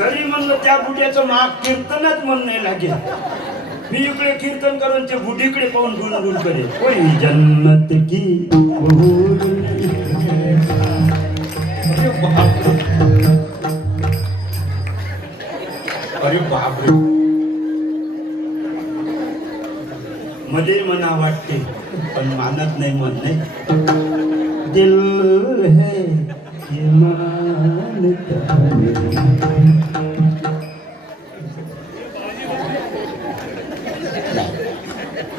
तरी म्हणलं त्या बुड्याचं माग कीर्तनात मन नाही लागेल. मी इकडे कीर्तन करून ते बुडीकडे पाहून गुणगुण करे. कोई जन्नत की अरे बापरे. मध्ये मना वाटते पण मानत नाही मन नाही. दिल है ये मानता है.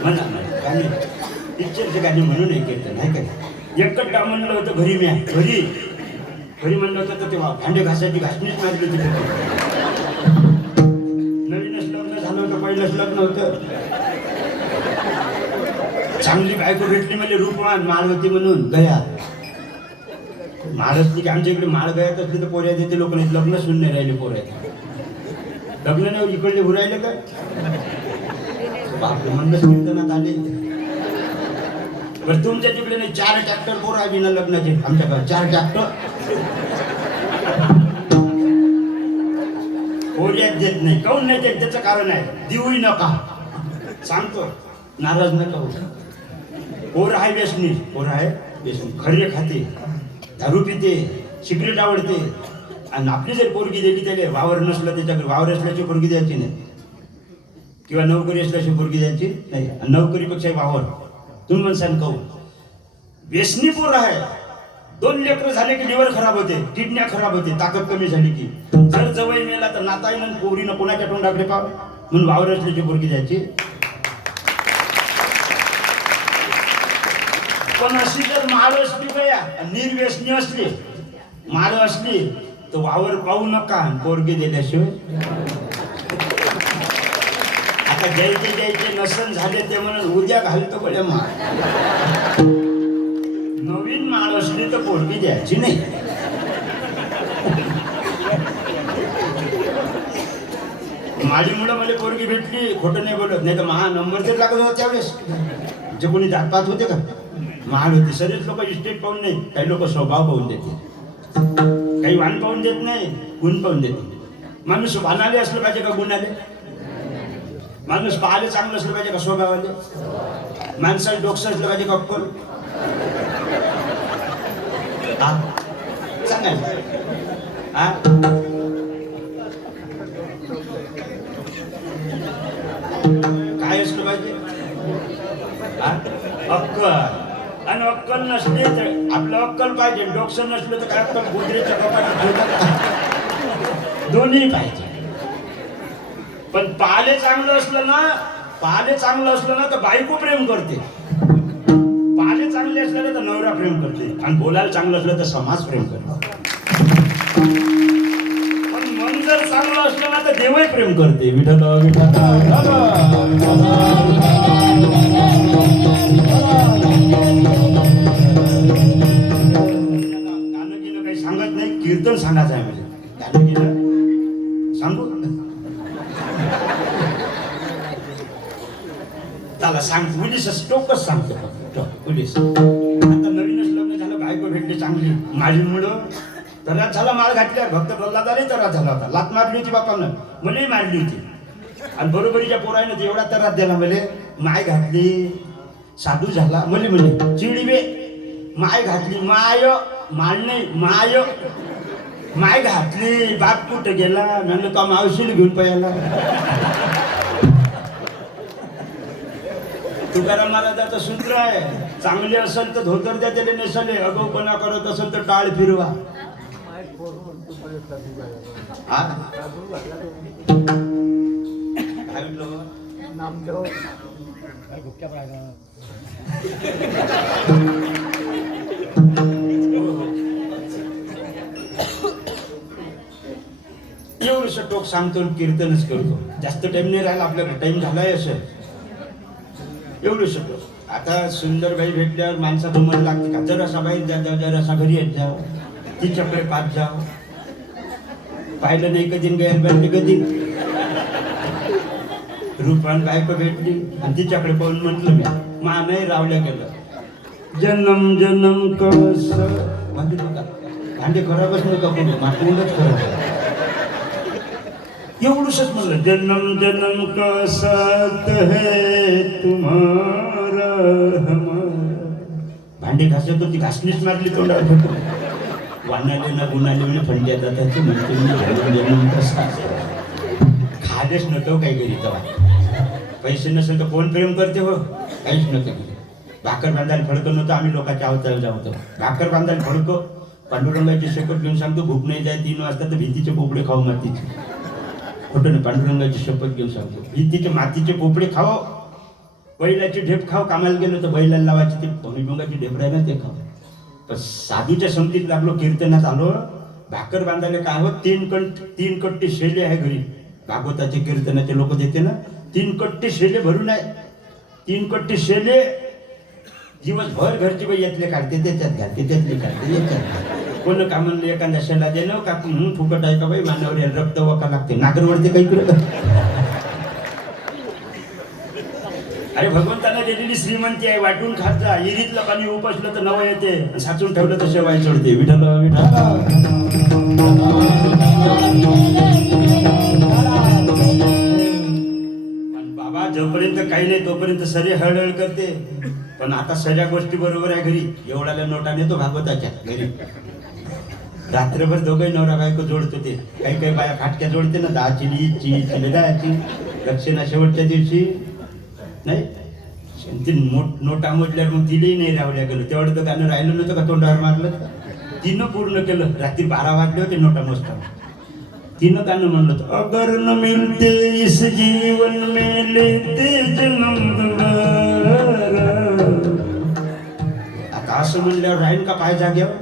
म्हणा गाणी पिक्चरचे गाणी म्हणून हे कीर्तन आहे काय. एकटा म्हणलं होतं घरी घरी म्हणलं होतं तर तेव्हा भांडे घासायची घासणीच मारली होती. नवीनच लग्न झालं होतं, पहिलंच लग्न होतं. चांगली बायको भेटली म्हणजे रूपवान माळवती म्हणून गया. माळ असली की आमच्या इकडे माळ गयात असली तर पोऱ्या देते लोक, नाही लग्न सुन नाही राहिले पोऱ्या. लग्न नाही इकडले हुरायले काय बापरे. म्हणलं कीर्तनात आले. बरं तुमच्या तिकडे नाही 4 ट्रॅक्टर पोरं आहे बिना लग्नाचे. आमच्याकडे 4 ट्रॅक्टर पोऱ्यात देत नाही. काऊन नाही देत त्याचं कारण आहे, देऊही नका सांगतो, नाराज नका होऊ. पोर आहे व्यसनी, पोर आहे व्यसनी, खरे खाते, दारू पिते, सिगरेट आवडते. आणि आपली जर पोरगी दिली त्याला वावर नसलं त्याच्याकडे, वावर असल्याची पोरगी द्यायची नाही किंवा नोकरी असल्याची पोरगी द्यायची नाही. नोकरीपेक्षा वावर तुम्ही म्हणसान कहू. व्यसनी पोर आहे, 2 लेकरं झाले की लिव्हर खराब होते, किडन्या खराब होते, ताकद कमी झाली की. जर जवळ मेला तर नाताईनं पोरीनं कोणाच्या तोंडाकडे पाव म्हणून वावर असल्याची पोरगी द्यायची. पण अशी जर माळ असली गया, निर्व्यसनी असली माळ असली तर वावर पाहू नका, पोरगी दिल्याशिवाय. आता ज्याचे नसन झाले ते म्हणून उद्या घालतो बड्या माळ. नवीन माळ असली तर पोरगी द्यायची नाही. माळीमुळे मला पोरगी भेटली, खोटं नाही बोलत, नाही तर महा नंबर तेच लागत होता त्यावेळेस. जे कोणी जातपात होते का महाल होती. सगळेच लोक इस्टेट पाहून नाही, काही लोक स्वभाव पाहून देते, काही वाण पाहून देत नाही, गुण पाहून देते. माणूस वाणाले असलं पाहिजे का गुणाले? माणूस पाहायला चांगलं असलं पाहिजे का स्वभावाले? माणसाला डोकसं असलं पाहिजे का अक्कल? सांगायचं काय असलं पाहिजे? अक्कल. आणि अक्कल नसले तर आपलं अक्कल पाहिजे, डोकसं नसलं तर काय अक्कल गुजरीच्या कपाटात दोन्ही पाहिजे. पण पाले चांगलं असलं ना तर बायको प्रेम करते. पाले चांगले असले तर नवरा प्रेम करते. आणि बोलायला चांगलं असलं तर समाज प्रेम करते. पण मन जर चांगलं असलं ना तर देवही प्रेम करते. विठ्ठल गाणं गेलं काही सांगत नाही, कीर्तन सांगायचं आहे. म्हणजे गाणं गेलं सांगू त्याला सांग. पोलीस टोकच सांगतो पोलीस. आता नवीनच लग्न झालं, बायको भेटली चांगली माळीमुळं. तरात झाला माळ घातल्यावर भक्त प्रल्हाद आले तरात झाला होता. लात मारली होती बापानं, मलाही मारली होती. आणि बरोबरीच्या पोरानं ते एवढा तरात दिला मले. माय घातली साधू झाला मले म्हणे चिडवे. माय घातली माय माळ नाही माय घातली. बाप कुठं गेला म्हणलं का मावशीला घेऊन पयाला. तुकाराम महाराजाचं सूत्र आहे, चांगले असेल तर धोतर द्या त्याला नेसले, अगाऊपणा करत असेल तर टाळ फिरवा. एवढंसं टोक सांगतो, कीर्तनच करतो. जास्त टाइम नाही राहिला आपल्याकडे, टाइम झालाय असं एवढं शकतो. आता सुंदरबाई भेटल्यावर माणसाचं मन लागते का? जरासा बाहेर जा, जरासा घरी येत जाव, तिच्याकडे पाच जाव. पाहिलं नाही कधी गैर भेटले कधी. रूपान बायको भेटली आणि तिच्याकडे पाहून म्हटलं मी मा नाही रावल्या गेलं. जन्म जन्म कस भांडे खराबच नका करू, माटूनच खराब. एवढंच म्हणलं, जन्म जन्म का साथ है तुम्हारा हमारा. भांडे घासत होती, घासणीच मारली तोंडावर ठेवतो. वानाले ना गुणाले म्हणजे फंड्या जाताची म्हणतो मी जन्म जन्म कसा खालेच नव्हतं काही घरी तेव्हा. पैसे नसेल तर कोण प्रेम करते हो? काहीच नव्हतं. भाकर बांधायला फडकं नव्हतं, आम्ही लोकांच्या अवतार जावतो. भाकर बांधायला फडकं, पांडुरंगाची शपथ घेऊन सांगतो, भूक नाही जाय 3 वाजता तर भिंतीचे पोपडे खाऊ मातीचे. खोटं नाही, पांडुरंगाची शपथ घेऊन सांगतो, भिंतीचे मातीचे पोपडे खाओ, बैलाची ढेप खाऊ. कामाला गेलो तर बैलाला लावायची ते भुंगाची ढेप राहिला ते खाऊ. पण साधूच्या संगतीत लागलो, कीर्तनात आलो, भाकर बांधायला काय हो, 3 कट्टे शेले आहे घरी. भागवताचे कीर्तनाचे लोक देते ना, 3 कट्टे शेले भरून आहे. 3 कट्टे शेले दिवसभर घरची बाई यातले काढते, त्याच्यात घालते, त्यातले काढते, याच्यात. कोण का म्हणलं एखाद्या शेला दे ना का फुकट आहे का बाई, मानावर रक्त वका लागते, नागर वळते काही इकडं. अरे भगवंतानं दिलेली श्रीमंती आहे, वाटून खात जा. इरीतलं पाणी उपसलं तर नवं येते, साचून ठेवलं तर शेवाय चढते. विठ्ठल विठ्ठल. बाबा जोपर्यंत काही नाही तोपर्यंत सरी हळहळ करते, पण आता सगळ्या गोष्टी बरोबर आहे घरी. एवढ्याला नोटा नेतो भागवताच्या घरी, रात्रभर दोघे नवरा बायको जोडतो. ते काही काही बाया फाटक्या जोडते ना, 10ची 20ची 10ची दक्षिणा शेवटच्या दिवशी नाही. ती नोटा मोडल्यावर मग तिलाही नाही रावल्या गेलो. तेवढं तर गाणं राहिलं नव्हतं का, तोंडावर मारलं. तिनं पूर्ण केलं. रात्री 12 वाजले होते नोटा मोजताना. तिनं गाणं म्हणलं होतं, अगर न मिलते इस जीवन में लेते जन्म दोबारा. आता असं म्हणल्यावर राहील का पाय जाग्यावर?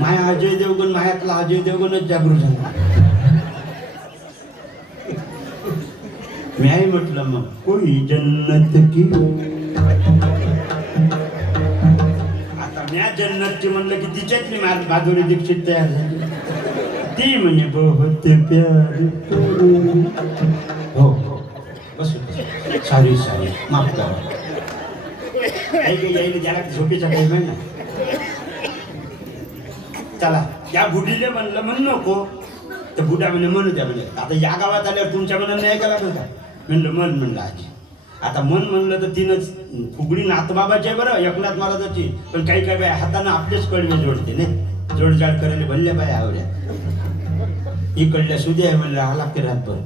माया अजय देवगण, मायातला अजय देवगणच जागृत झाला. मी म्हटलं मग कोई जन्नत की. आता म्या जन्नतची म्हणलं की तिच्यातली माधुरी दीक्षित तयार झाली. ती म्हणजे बहुत प्यारी हो बस सारी माफ करा. यायला ज्याला झोपेचा टाईम आहे ना. चला या बुढीले म्हणलं म्हण नको तर बुडा म्हणे म्हणू द्या म्हणे. आता या गावात आल्यावर तुमच्या मनात नाही ऐकायला होता म्हणलं मन म्हणलं आजी. आता मन म्हणलं तर तिनं फुगडी नाथबाबाची आहे बरं, एकनाथ महाराजाची. पण काही काही बाय हातानं आपलेच कळवे जोडते नाही, जोडजाड करायला भल्ल्या बाय आवड्या. इकडल्या सुद्या आहे म्हणलं हा लागते रातभर.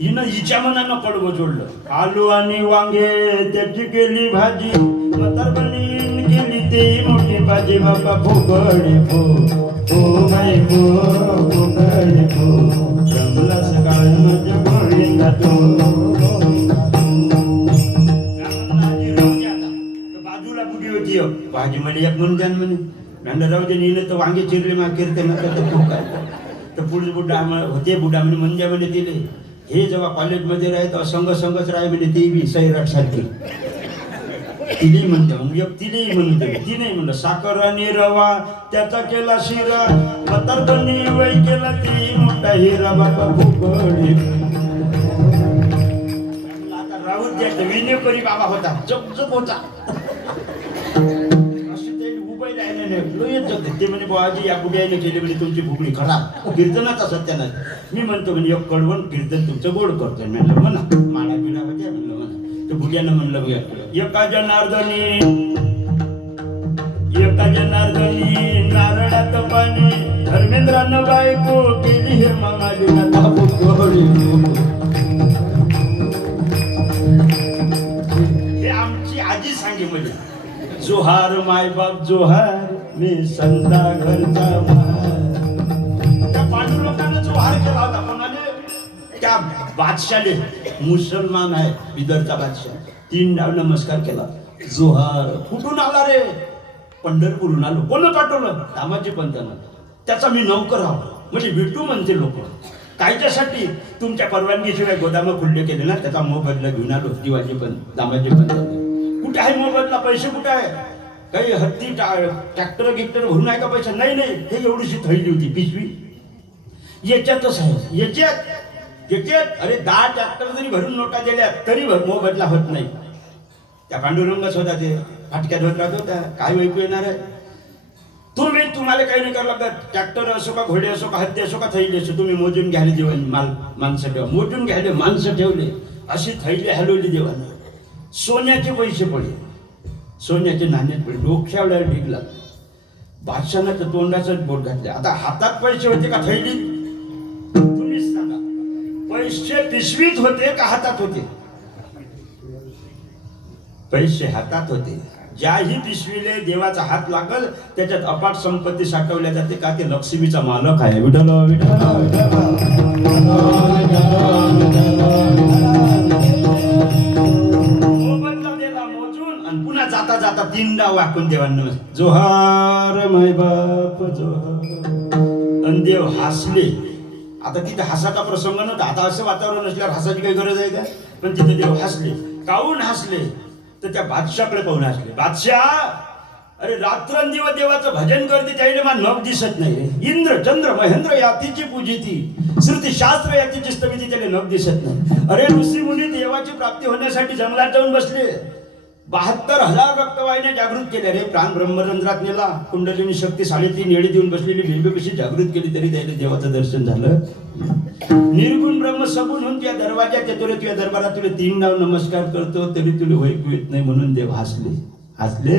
हिनं हिच्या मनानं कडवं जोडलं. आलू आणि वांगे त्याची केली भाजी, म्हातारपणी केली ते मोठी भाजी. बाबा फुगडे फो हो बाई फो फुगडे फो, जमला सकाळ माझ्या गोळी खातो. बाजूला बुडी होती भाजी मध्ये एक म्हणून द्या म्हणे. म्हणलं राहू दे, नेलं तर वांगे चिरले मा कीर्तन तर पुढे बुड्डा होते. बुड्डा म्हणे म्हणजे म्हणे दिले. हे जेव्हा कॉलेजमध्ये राहत संघच राह म्हणे, ती बी सैराट सारखी तिली म्हणते. मग एक तिली म्हणते, ती नाही म्हणलं. साखर आणि रवा त्याचा केला शिरा, म्हातारपणी वय केला ती मोठा हिरा. बाबा फुगडे आता राहूच द्यायचं. विनेकरी बाबा होता, चपचप होता. ते म्हणे बाबाजी या बुड्याने केली म्हणजे तुमची फुगडी खराब, कीर्तनाचा सत्यानाश. मी म्हणतो म्हणजे एक कडवण कीर्तन तुमचं गोड करतोय. म्हणलं म्हणा माळा बिळा होत्या म्हणलं म्हणा. तर बुड्यानं म्हणलं एका जनार्दनी नारळात पाणी, धर्मेंद्रानं बायको केली हे मामाली. हे आमची आजी सांगे म्हणजे, जोहार माय बाप जोहार, मी संता घरचा त्या पांडुरंगानं जोहार केला होता. कोणाले? त्या बादशाले. मुसलमान आहे बिदरचा बादशाह. 3 डाव नमस्कार केला. जोहार. कुठून आला रे? पंढरपूरहून आलो. कोण पाठवलं? दामाजी पंतानं. त्याचा मी नौकर आहो म्हणजे भेटू म्हणते लोक. कायच्यासाठी? तुमच्या परवानगीशिवाय गोदाम खुल्ले केले ना, त्याचा मोबदला घेऊन आलो. दिवाजी पण दामाजी पंतानं. कुठे आहे मोबदला? पैसे कुठे आहे? काही हत्ती ट्रॅक्टर गिक्टर भरून आहे का पैसा? नाही नाही, हे एवढीशी थैली होती पिशवी. याच्यातच आहे, याच्यात. अरे 10 ट्रॅक्टर जरी भरून नोटा दिल्या तरी मोबदला होत नाही. त्या पांडुरंगच होता, ते फाटक्यात होत राहत होता. काय ऐकू येणार आहे? तुम्हाला काही नाही करावं लागत. ट्रॅक्टर असो का, घोडे असो का, हत्ती असो का, थैली असो, तुम्ही मोजून घ्यायला जेवण माणसं ठेवा. मोजून घ्यायला माणसं ठेवले. अशी थैली हलवली देवानं. सोन्याचे पैसे पडले, सोन्याचे नाणे पडले. डोक्यावर ढिगला. बादशाहाचं तोंडाचं बोट घातले. आता हातात पैसे होते का थैलीत? तुम्हीच सांगा. पैसे पिशवीत होते का हातात होते? पैसे हातात होते. ज्याही पिशवीले देवाचा हात लागल त्याच्यात अपाट संपत्ती साठवल्या जाते का ते लक्ष्मीचा मालक आहे. विठ्ठल विठ्ठल मोबदला दिला मोजून आणि पुन्हा जाता जाता 3 डाव वाकून देवांना जोहार मै बाप जोहार. आणि देव हसले. आता तिथे हसाचा प्रसंग नव्हता. आता असं वातावरण असल्यावर हसाची काही गरज आहे का? पण तिथे देव हसले. काहून हसले तर त्या बादशाकडे पाहून हसले. बादशाह, अरे रात्रंदिवस देवाचं भजन करते त्याने मला नख दिसत नाही. इंद्र चंद्र महेंद्र यातीची पूजिती, श्रुती शास्त्र यातीची स्तविती, त्याने नख दिसत नाही. अरे ऋषी मुनी देवाची प्राप्ती होण्यासाठी जंगलात जाऊन बसले. 72,000 रक्तवाहिन्या जागृत केल्या. रे प्राण ब्रह्मरंध्रात नेला. कुंडलिनी शक्ती 3.5 येडी देऊन बसलेली बिंब कशी जागृत केली तरी त्याला देवाचं दर्शन झालं. निर्गुण ब्रह्म सगुण होऊन तुझ्या दरवाजात येतो रे. तुझ्या दरबारात तुला 3 डाव नमस्कार करतो तरी तुला होईकू येत नाही म्हणून देव हसले. हसले.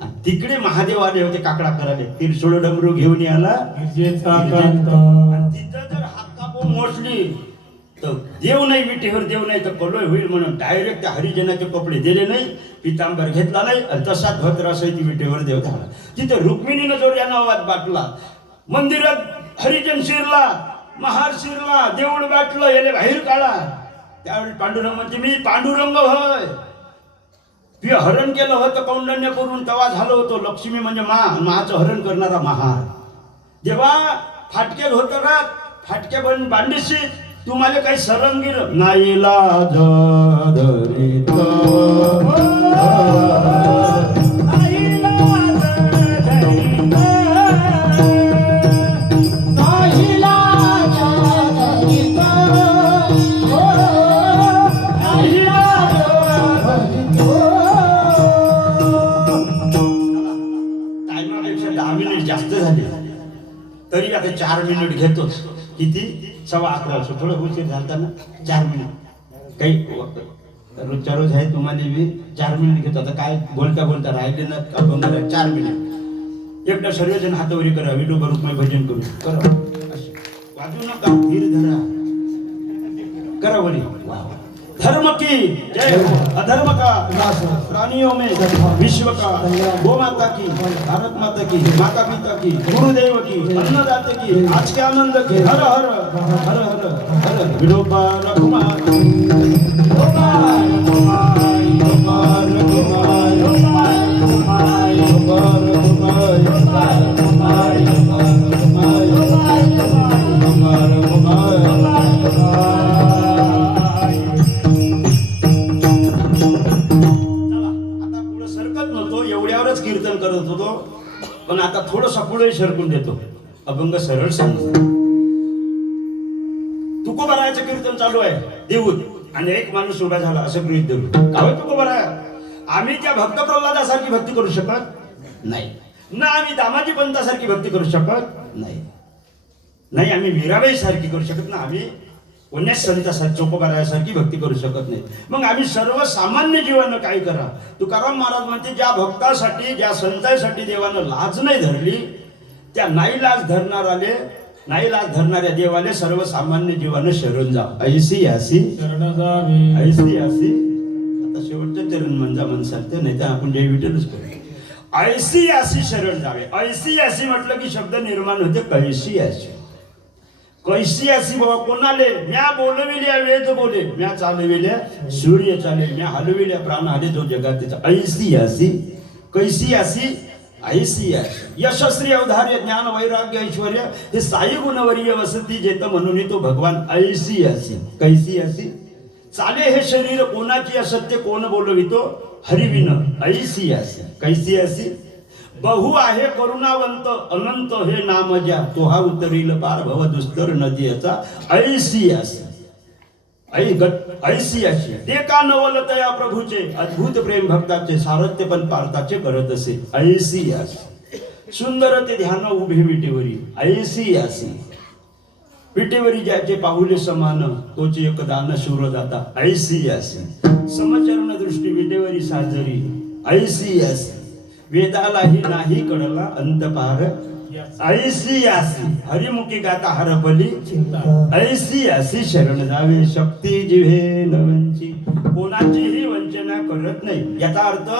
आणि तिकडे महादेव आले होते काकडा करायला. तिरसोळ डमरू घेऊन आला. आणि तिथं जर हातकापो मोठली तर देव नाही विटेवर देव नाही तर कलोय होईल म्हणून डायरेक्ट त्या हरिजनाचे कपडे दिले नाही, पितांबर घेतला नाही आणि तसाच धोत्रासहित विटेवर देव झाला. तिथे रुक्मिणीनं जोर या नावात बाटला. मंदिरात हरिजन शिरला, महार शिरला, देऊळ बाटलं, याने बाहेर काढा. त्यावेळी पांडुरंग म्हणते मी पांडुरंग होय. तुझं हरण केलं होतं कौंडण्य करून तवा झालं होतं. लक्ष्मी म्हणजे महाचं हरण करणारा महार. जेव्हा फाटक्यात होतं रात फाटक्या बांडीशी तुम्हाला काही सरंगीर नाही लाज धरित जास्त झाले तरी आता 4 मिनिट घेतोच. किती? 11:15. थोडं उशीर झालता ना. 4 मिनिट काही रोजच्या रोज आहे तुम्हाला बी 4 मिनिट घेतो. आता काय बोलता बोलता राहिले ना अभंग 4 मिनिट. एकदा सर्वजण हातावरी करा. विठोबा रुक्माई भजन करू करा. वाजू नका. धीर धरा. करा वरी. धर्म की जय, अधर्म का नाश, प्राणियों में विश्व का, गो माता की, भारत माता की, माता पिता की, गुरुदेव की, अन्नदाते की, आज के आनंद की. हर हर हर हर हर विठोबा रघुमाई, विठोबा रघुमाई, विठोबा रघुमाई, विठोबा रघुमाई, विठोबा रघुमाई, विठोबा रघुमाई, विठोबा रघुमाई. कीर्तन करत होतो पण आता थोडंसं पुढे सरकून देतो. अभंग सरळ सांगतो. तुकोबारायाचं कीर्तन चालू आहे देऊत आणि एक माणूस उभा झाला असं गृहीत धरू. काय तुकोबाराया? आम्ही त्या भक्त प्रल्हादासारखी भक्ती करू शकत नाही ना. आम्ही दामाजी पंतासारखी भक्ती करू शकत नाही. आम्ही मीराबाई सारखी करू शकत ना. आम्ही कोण्याच संतासारखी चोकोबारायासारखी भक्ती करू शकत नाही. मग आम्ही सर्वसामान्य जीवानं काय करा? तुकाराम महाराज म्हणते ज्या भक्तासाठी ज्या संतांसाठी देवानं लाज नाही धरली त्या नाईलाज धरणाऱ्या देवाने सर्वसामान्य जीवानं शरण जा. ऐसी आसी शरण जावी, ऐसी आसी. आता शेवटचं चरण म्हणजे म्हणसाल नाही तर आपण जय विठ्ठलच करू. ऐसी आसी शरण जावे. ऐसी आसी म्हटलं की शब्द निर्माण होते कैसी आसी. कैसी असी बाबा कोणाले? म्या बोलविल्या वेद बोले, म्या चालविल्या सूर्य चाले, म्या हलविल्या प्राण आले जो जगात त्याचा. ऐसी असी, कैसी असी, ऐसी असी. यशस्वी अवधार्य ज्ञान वैराग्य ऐश्वर्य हे साई गुणवर्य वसती जेत म्हणून तो भगवान. ऐसी असी, कैसी असी. चाले हे शरीर कोणाची असत्य कोण बोलवितो? हरिविन. ऐसी असी, कैसी असी. बहु आहे करुणावंत अनंत हे नाम ज्या, तो हा उतरील पार भव दुस्तर नदी याचा. ऐसी असी, ऐसी अशी. ते का नवलतया प्रभूचे अद्भुत प्रेम भक्ताचे, सारथ्य पण पार्थाचे करत असे. ऐसी असी. सुंदर ते ध्यान उभे विटेवरी. ऐसी असी. विटेवरी ज्याचे पाहुले समान, तोचे एक दान शूरदाता. ऐसी असी. समचरण दृष्टी विटेवरी साजरी. ऐसी असी. वेदालाही नाही कडला अंत पार ऐसी आसी हरिमुखी गाता हरपली ऐसी आसी शरण जावे शक्ती जिव्हे नवंची. कोणाचीही वंचना करत नाही, याचा अर्थ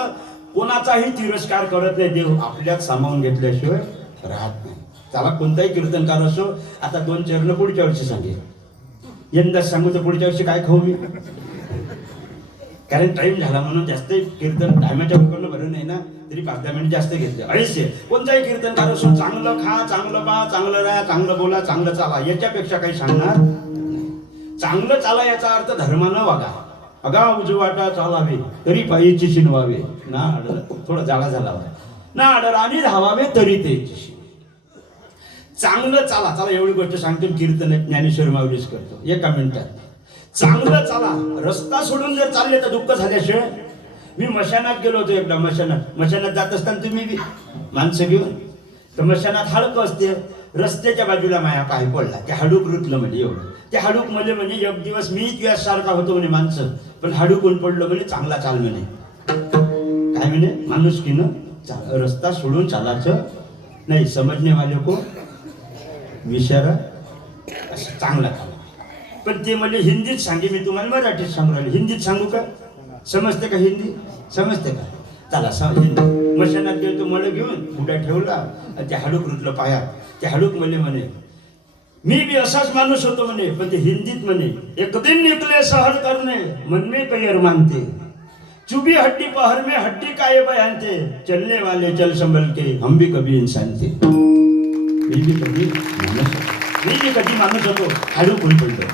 कोणाचाही तिरस्कार करत नाही. देव आपल्यात सामावून घेतल्याशिवाय राहत नाही. त्याला कोणताही कीर्तनकार असो. आता 2 चरण पुढच्या वर्षी सांगेल, यंदाच सांगू तर पुढच्या वर्षी काय खाऊ मी, कारण टाइम झाला म्हणून जास्त कीर्तन टायमाच्या बरोबर बरं नाही ना, तरी 5-10 मिनिट जास्त घेतले. ऐसे कोणताही कीर्तनकार असो, चांगलं खा, चांगलं पा, चांगलं राहा, चांगलं बोला, चांगलं चाला, याच्यापेक्षा काही सांगणार नाही. चांगलं चाला याचा अर्थ धर्मानं वागा. अगा उजवाटा चालावे तरी पायीची शिनवावे, ना आडर थोडा जाळा झाला ना आडर आणि धावावे तरी तेची. चांगलं चाला. चला एवढी गोष्ट सांगतो, कीर्तन ज्ञानेश्वर माऊलीच करतो एका मिनिटात. चांगलं चाला. रस्ता सोडून जर चालले तर दुःख झाल्याशिवाय. मी मशानात गेलो होतो एकदा. मशानात जात असताना तुम्ही माणसं घेऊन, तर मशानात हाडकं असते. रस्त्याच्या बाजूला माया पाय पडला, ते हाडूक रुतलं म्हणजे एवढं. ते हाडूक म्हणजे एक दिवस मी सारखा होतो म्हणे माणसं, पण हाडूकून पडलं म्हणे चांगला चाल म्हणे. काय म्हणे, माणुसकीनं रस्ता सोडून चालायचं नाही. समजणे वाले को विचारा, असं चांगला चाल. पण ते म्हणजे हिंदीत सांगे, मी तुम्हाला मराठीत सांगू राहिले. हिंदीत सांगू का, समजते का हिंदी, समजते का? चला हिंदी. मशानात गेलो, मला घेऊन बुडा ठेवला आणि ते हाडूक रुतलं पायात. ते हाडूक म्हणे मी बी असाच माणूस होतो म्हणे, पण ते हिंदीत म्हणे एक दिन निकले सहर करणे मन में कयर मानते चुबी हड्डी पहर में हड्डी काय बयानते चलने वाले चल संभल के हम भी कभी इंसान थे. मी बी कधी माणूस होतो, हाडूक होऊन पडलो.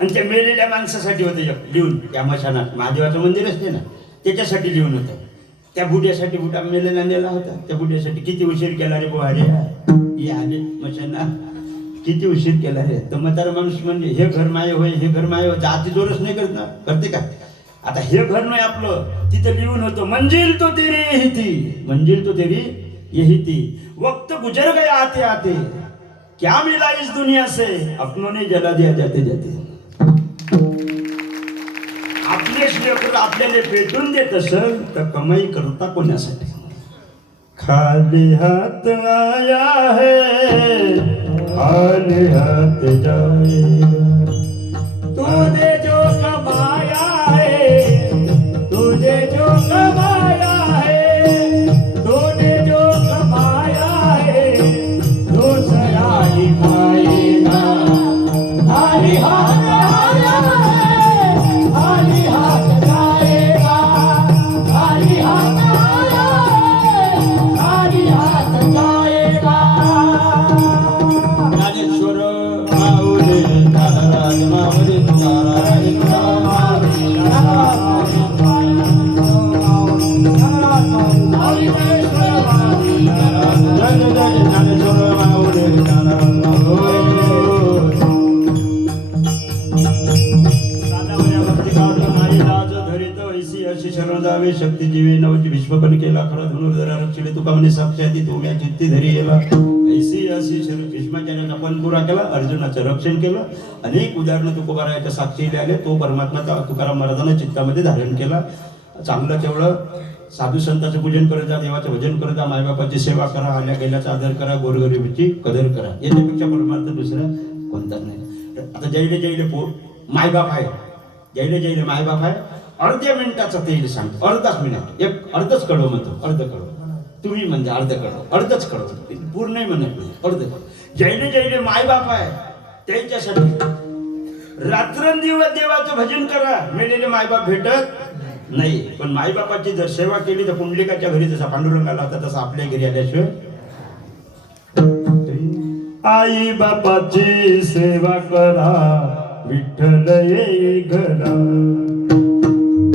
आणि त्या मेलेल्या माणसासाठी होतं लिहून, त्या मशानात महादेवाचं मंदिर असते ना, त्याच्यासाठी लिहून होतं. त्या बुड्यासाठी, बुडा मेलेला नेला होता, त्या बुड्यासाठी किती उशीर केला रे बोहारे, हे आले मशानात, किती उशीर केला रे. तर म्हातारा माणूस म्हणजे हे घर माय होय, हे घर माय होय, जाती जोरच नाही करत ना, करते का? आता हे घर नाही आपलं, तिथं लिहून होतं मंजिल तो तेरी यही थी, मंजिल तो तेरी यही थी, वक्त गुजर गया आते आते, क्या मिला इस दुनिया से, अपनों ने जला दिया जाते जाते. आपलेच लेकर आपल्याला पेटून देत असेल तर कमाई करता कोणासाठी? खाली हात आया है खाली हात जाएगा. तूने जो कमाया है, तूने जो कमाया है, तूने जो कमाया है, दूसरा ही खाएगा. खाली हाथ आया है, खाली हाथ जाएगा. खाली हाथ आया है, खाली हाथ जाएगा. ज्ञानेश्वर माऊली नारायण माऊली नारायण माऊली जय जय ज्ञानेश्वर माऊली नारायण माऊली. अशी शरण जावे शक्ती जीवे नवची विश्वकन केला खरा धनुर्धरा रक्षिले तुका म्हणे साक्षाती तुम्ही चित्ती धरी येला. ऐसी अशी शरण भीष्माचार्याचा पण पुरा केला, अर्जुनाचं रक्षण केलं. अनेक उदाहरणं तुकोबारायाच्या साक्षीला आले. तो परमात्माचा तुकाराम महाराजांना चित्तामध्ये धारण केला. चांगलं तेवढं साधू संतांचं पूजन करत जा, देवाचं भजन करत जा, मायबापाची सेवा करा, आल्या गेल्याचा आदर करा, गोरगरिबीची कदर करा. याच्यापेक्षा परमार्थ दुसरा कोणताच नाही. आता जैले जैले मायबाप आहे, जैले जैले मायबाप आहे. अर्ध्या मिनिटाचं तेल सांगतो, अर्धाच मिनिट, एक अर्धच कडव म्हणतो, अर्ध कडव. तुम्ही म्हणजे अर्ध कडव, अर्धच कडव, पूर्ण म्हणत नाही, अर्ध कडव. जैले जैले मायबाप आहे त्यांच्यासाठी रात्रंदिवस देवाचं भजन करा. मेलेले मायबाप भेटत नाही, पण मायबापाची जर सेवा केली तर पुंडलिकाच्या घरी जसा पांडुरंगाला होता तसा आपल्या घरी आल्याशिवाय. आई बापाची सेवा करा विठ्ठल येई घरा.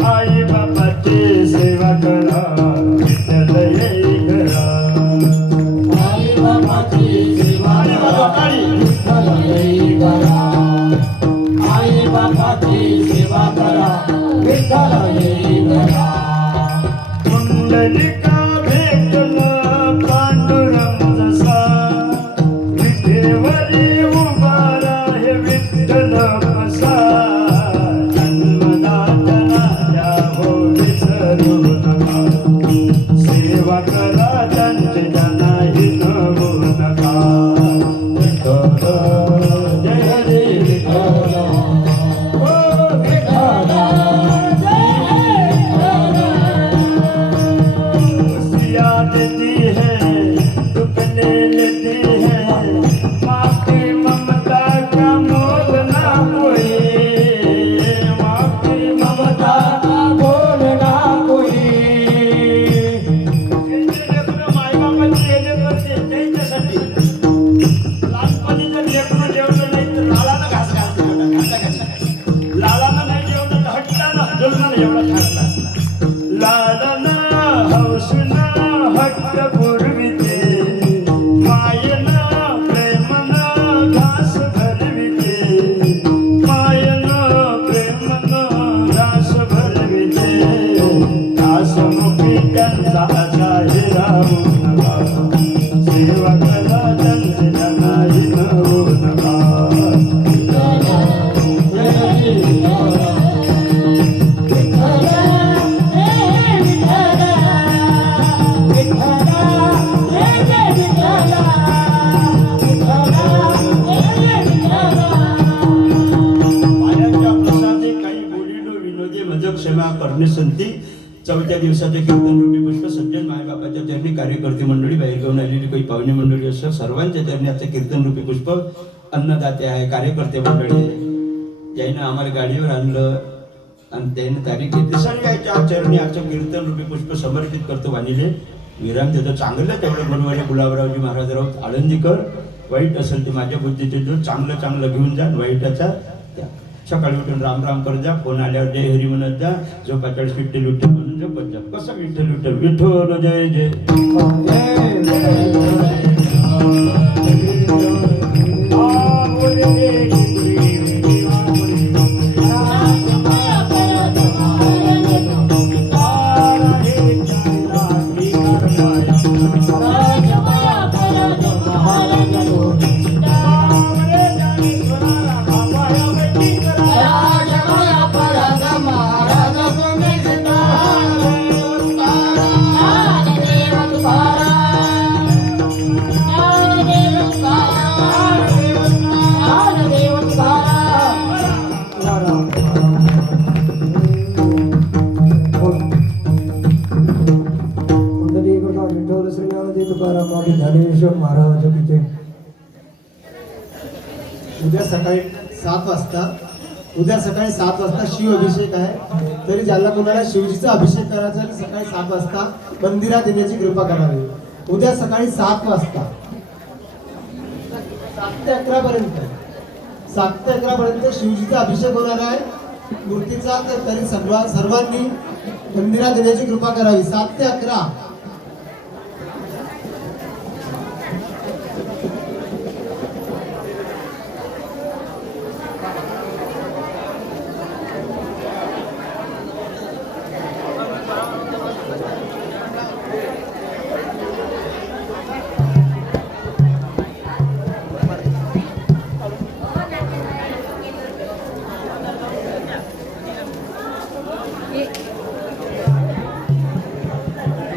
आई बापाची सेवा करा विठ्ठल येई घरा. आई बाबाची सेवा करा विठ्ठल येई घरा. आई बाबाची सेवा करा विठ्ठल येई घरा. पुंडलिका भेटला पांडुरंग जसा विठेवरी उभारा हे विठ्ठल कसा. सेवा करा त्यांचे नाही नवू नका. जाऊ नका सेवकाला जनतेला नाही नवू नका क्षमा करणे संती चौथ्या दिवसाचे कीर्तन रूपी पुष्प सज्जन मायबापाच्या चरणी कार्यकर्ते मंडळी बाहेर घेऊन आलेली काही पाहुणे मंडळी असं सर्वांच्या चरणी आजचे कीर्तन रूपी पुष्प अन्नदाते आहे कार्यकर्ते मंडळी आहे ज्यानं आम्हाला गाडीवर आणलं आणि त्याने तारीख घेतली सर्वांच्या चरणी आजचं कीर्तन रूपी पुष्प समर्पित करतो वाणीले विराम देतो चांगलं तेवढं बनवायला गुलाबरावजी महाराजराव आळंदीकर वाईट असेल ते माझ्या बुद्धीचे जो चांगलं घेऊन जा वाईटाचा त्या सकाळी उठून राम राम कर जा फोन आल्यावर जय हरी म्हणत जा जो 45 विठ्ठल विठ्ठल म्हणून जपत जा कसं विठ्ठल विठ्ठल विठ्ठल जय जय महाराज उद्या सकाळी 7 वाजता शिव अभिषेक आहे तरी ज्याला कोणाला शिवजीचा अभिषेक करायचा आहे सकाळी 7 वाजता मंदिरात येण्याची कृपा करावी उद्या सकाळी 7 वाजता 7 ते 11 पर्यंत 7 ते 11 पर्यंत शिवजीचा अभिषेक होणार आहे मूर्तीचा तर तरी सर्वांनी मंदिरात येण्याची कृपा करावी 7 ते 11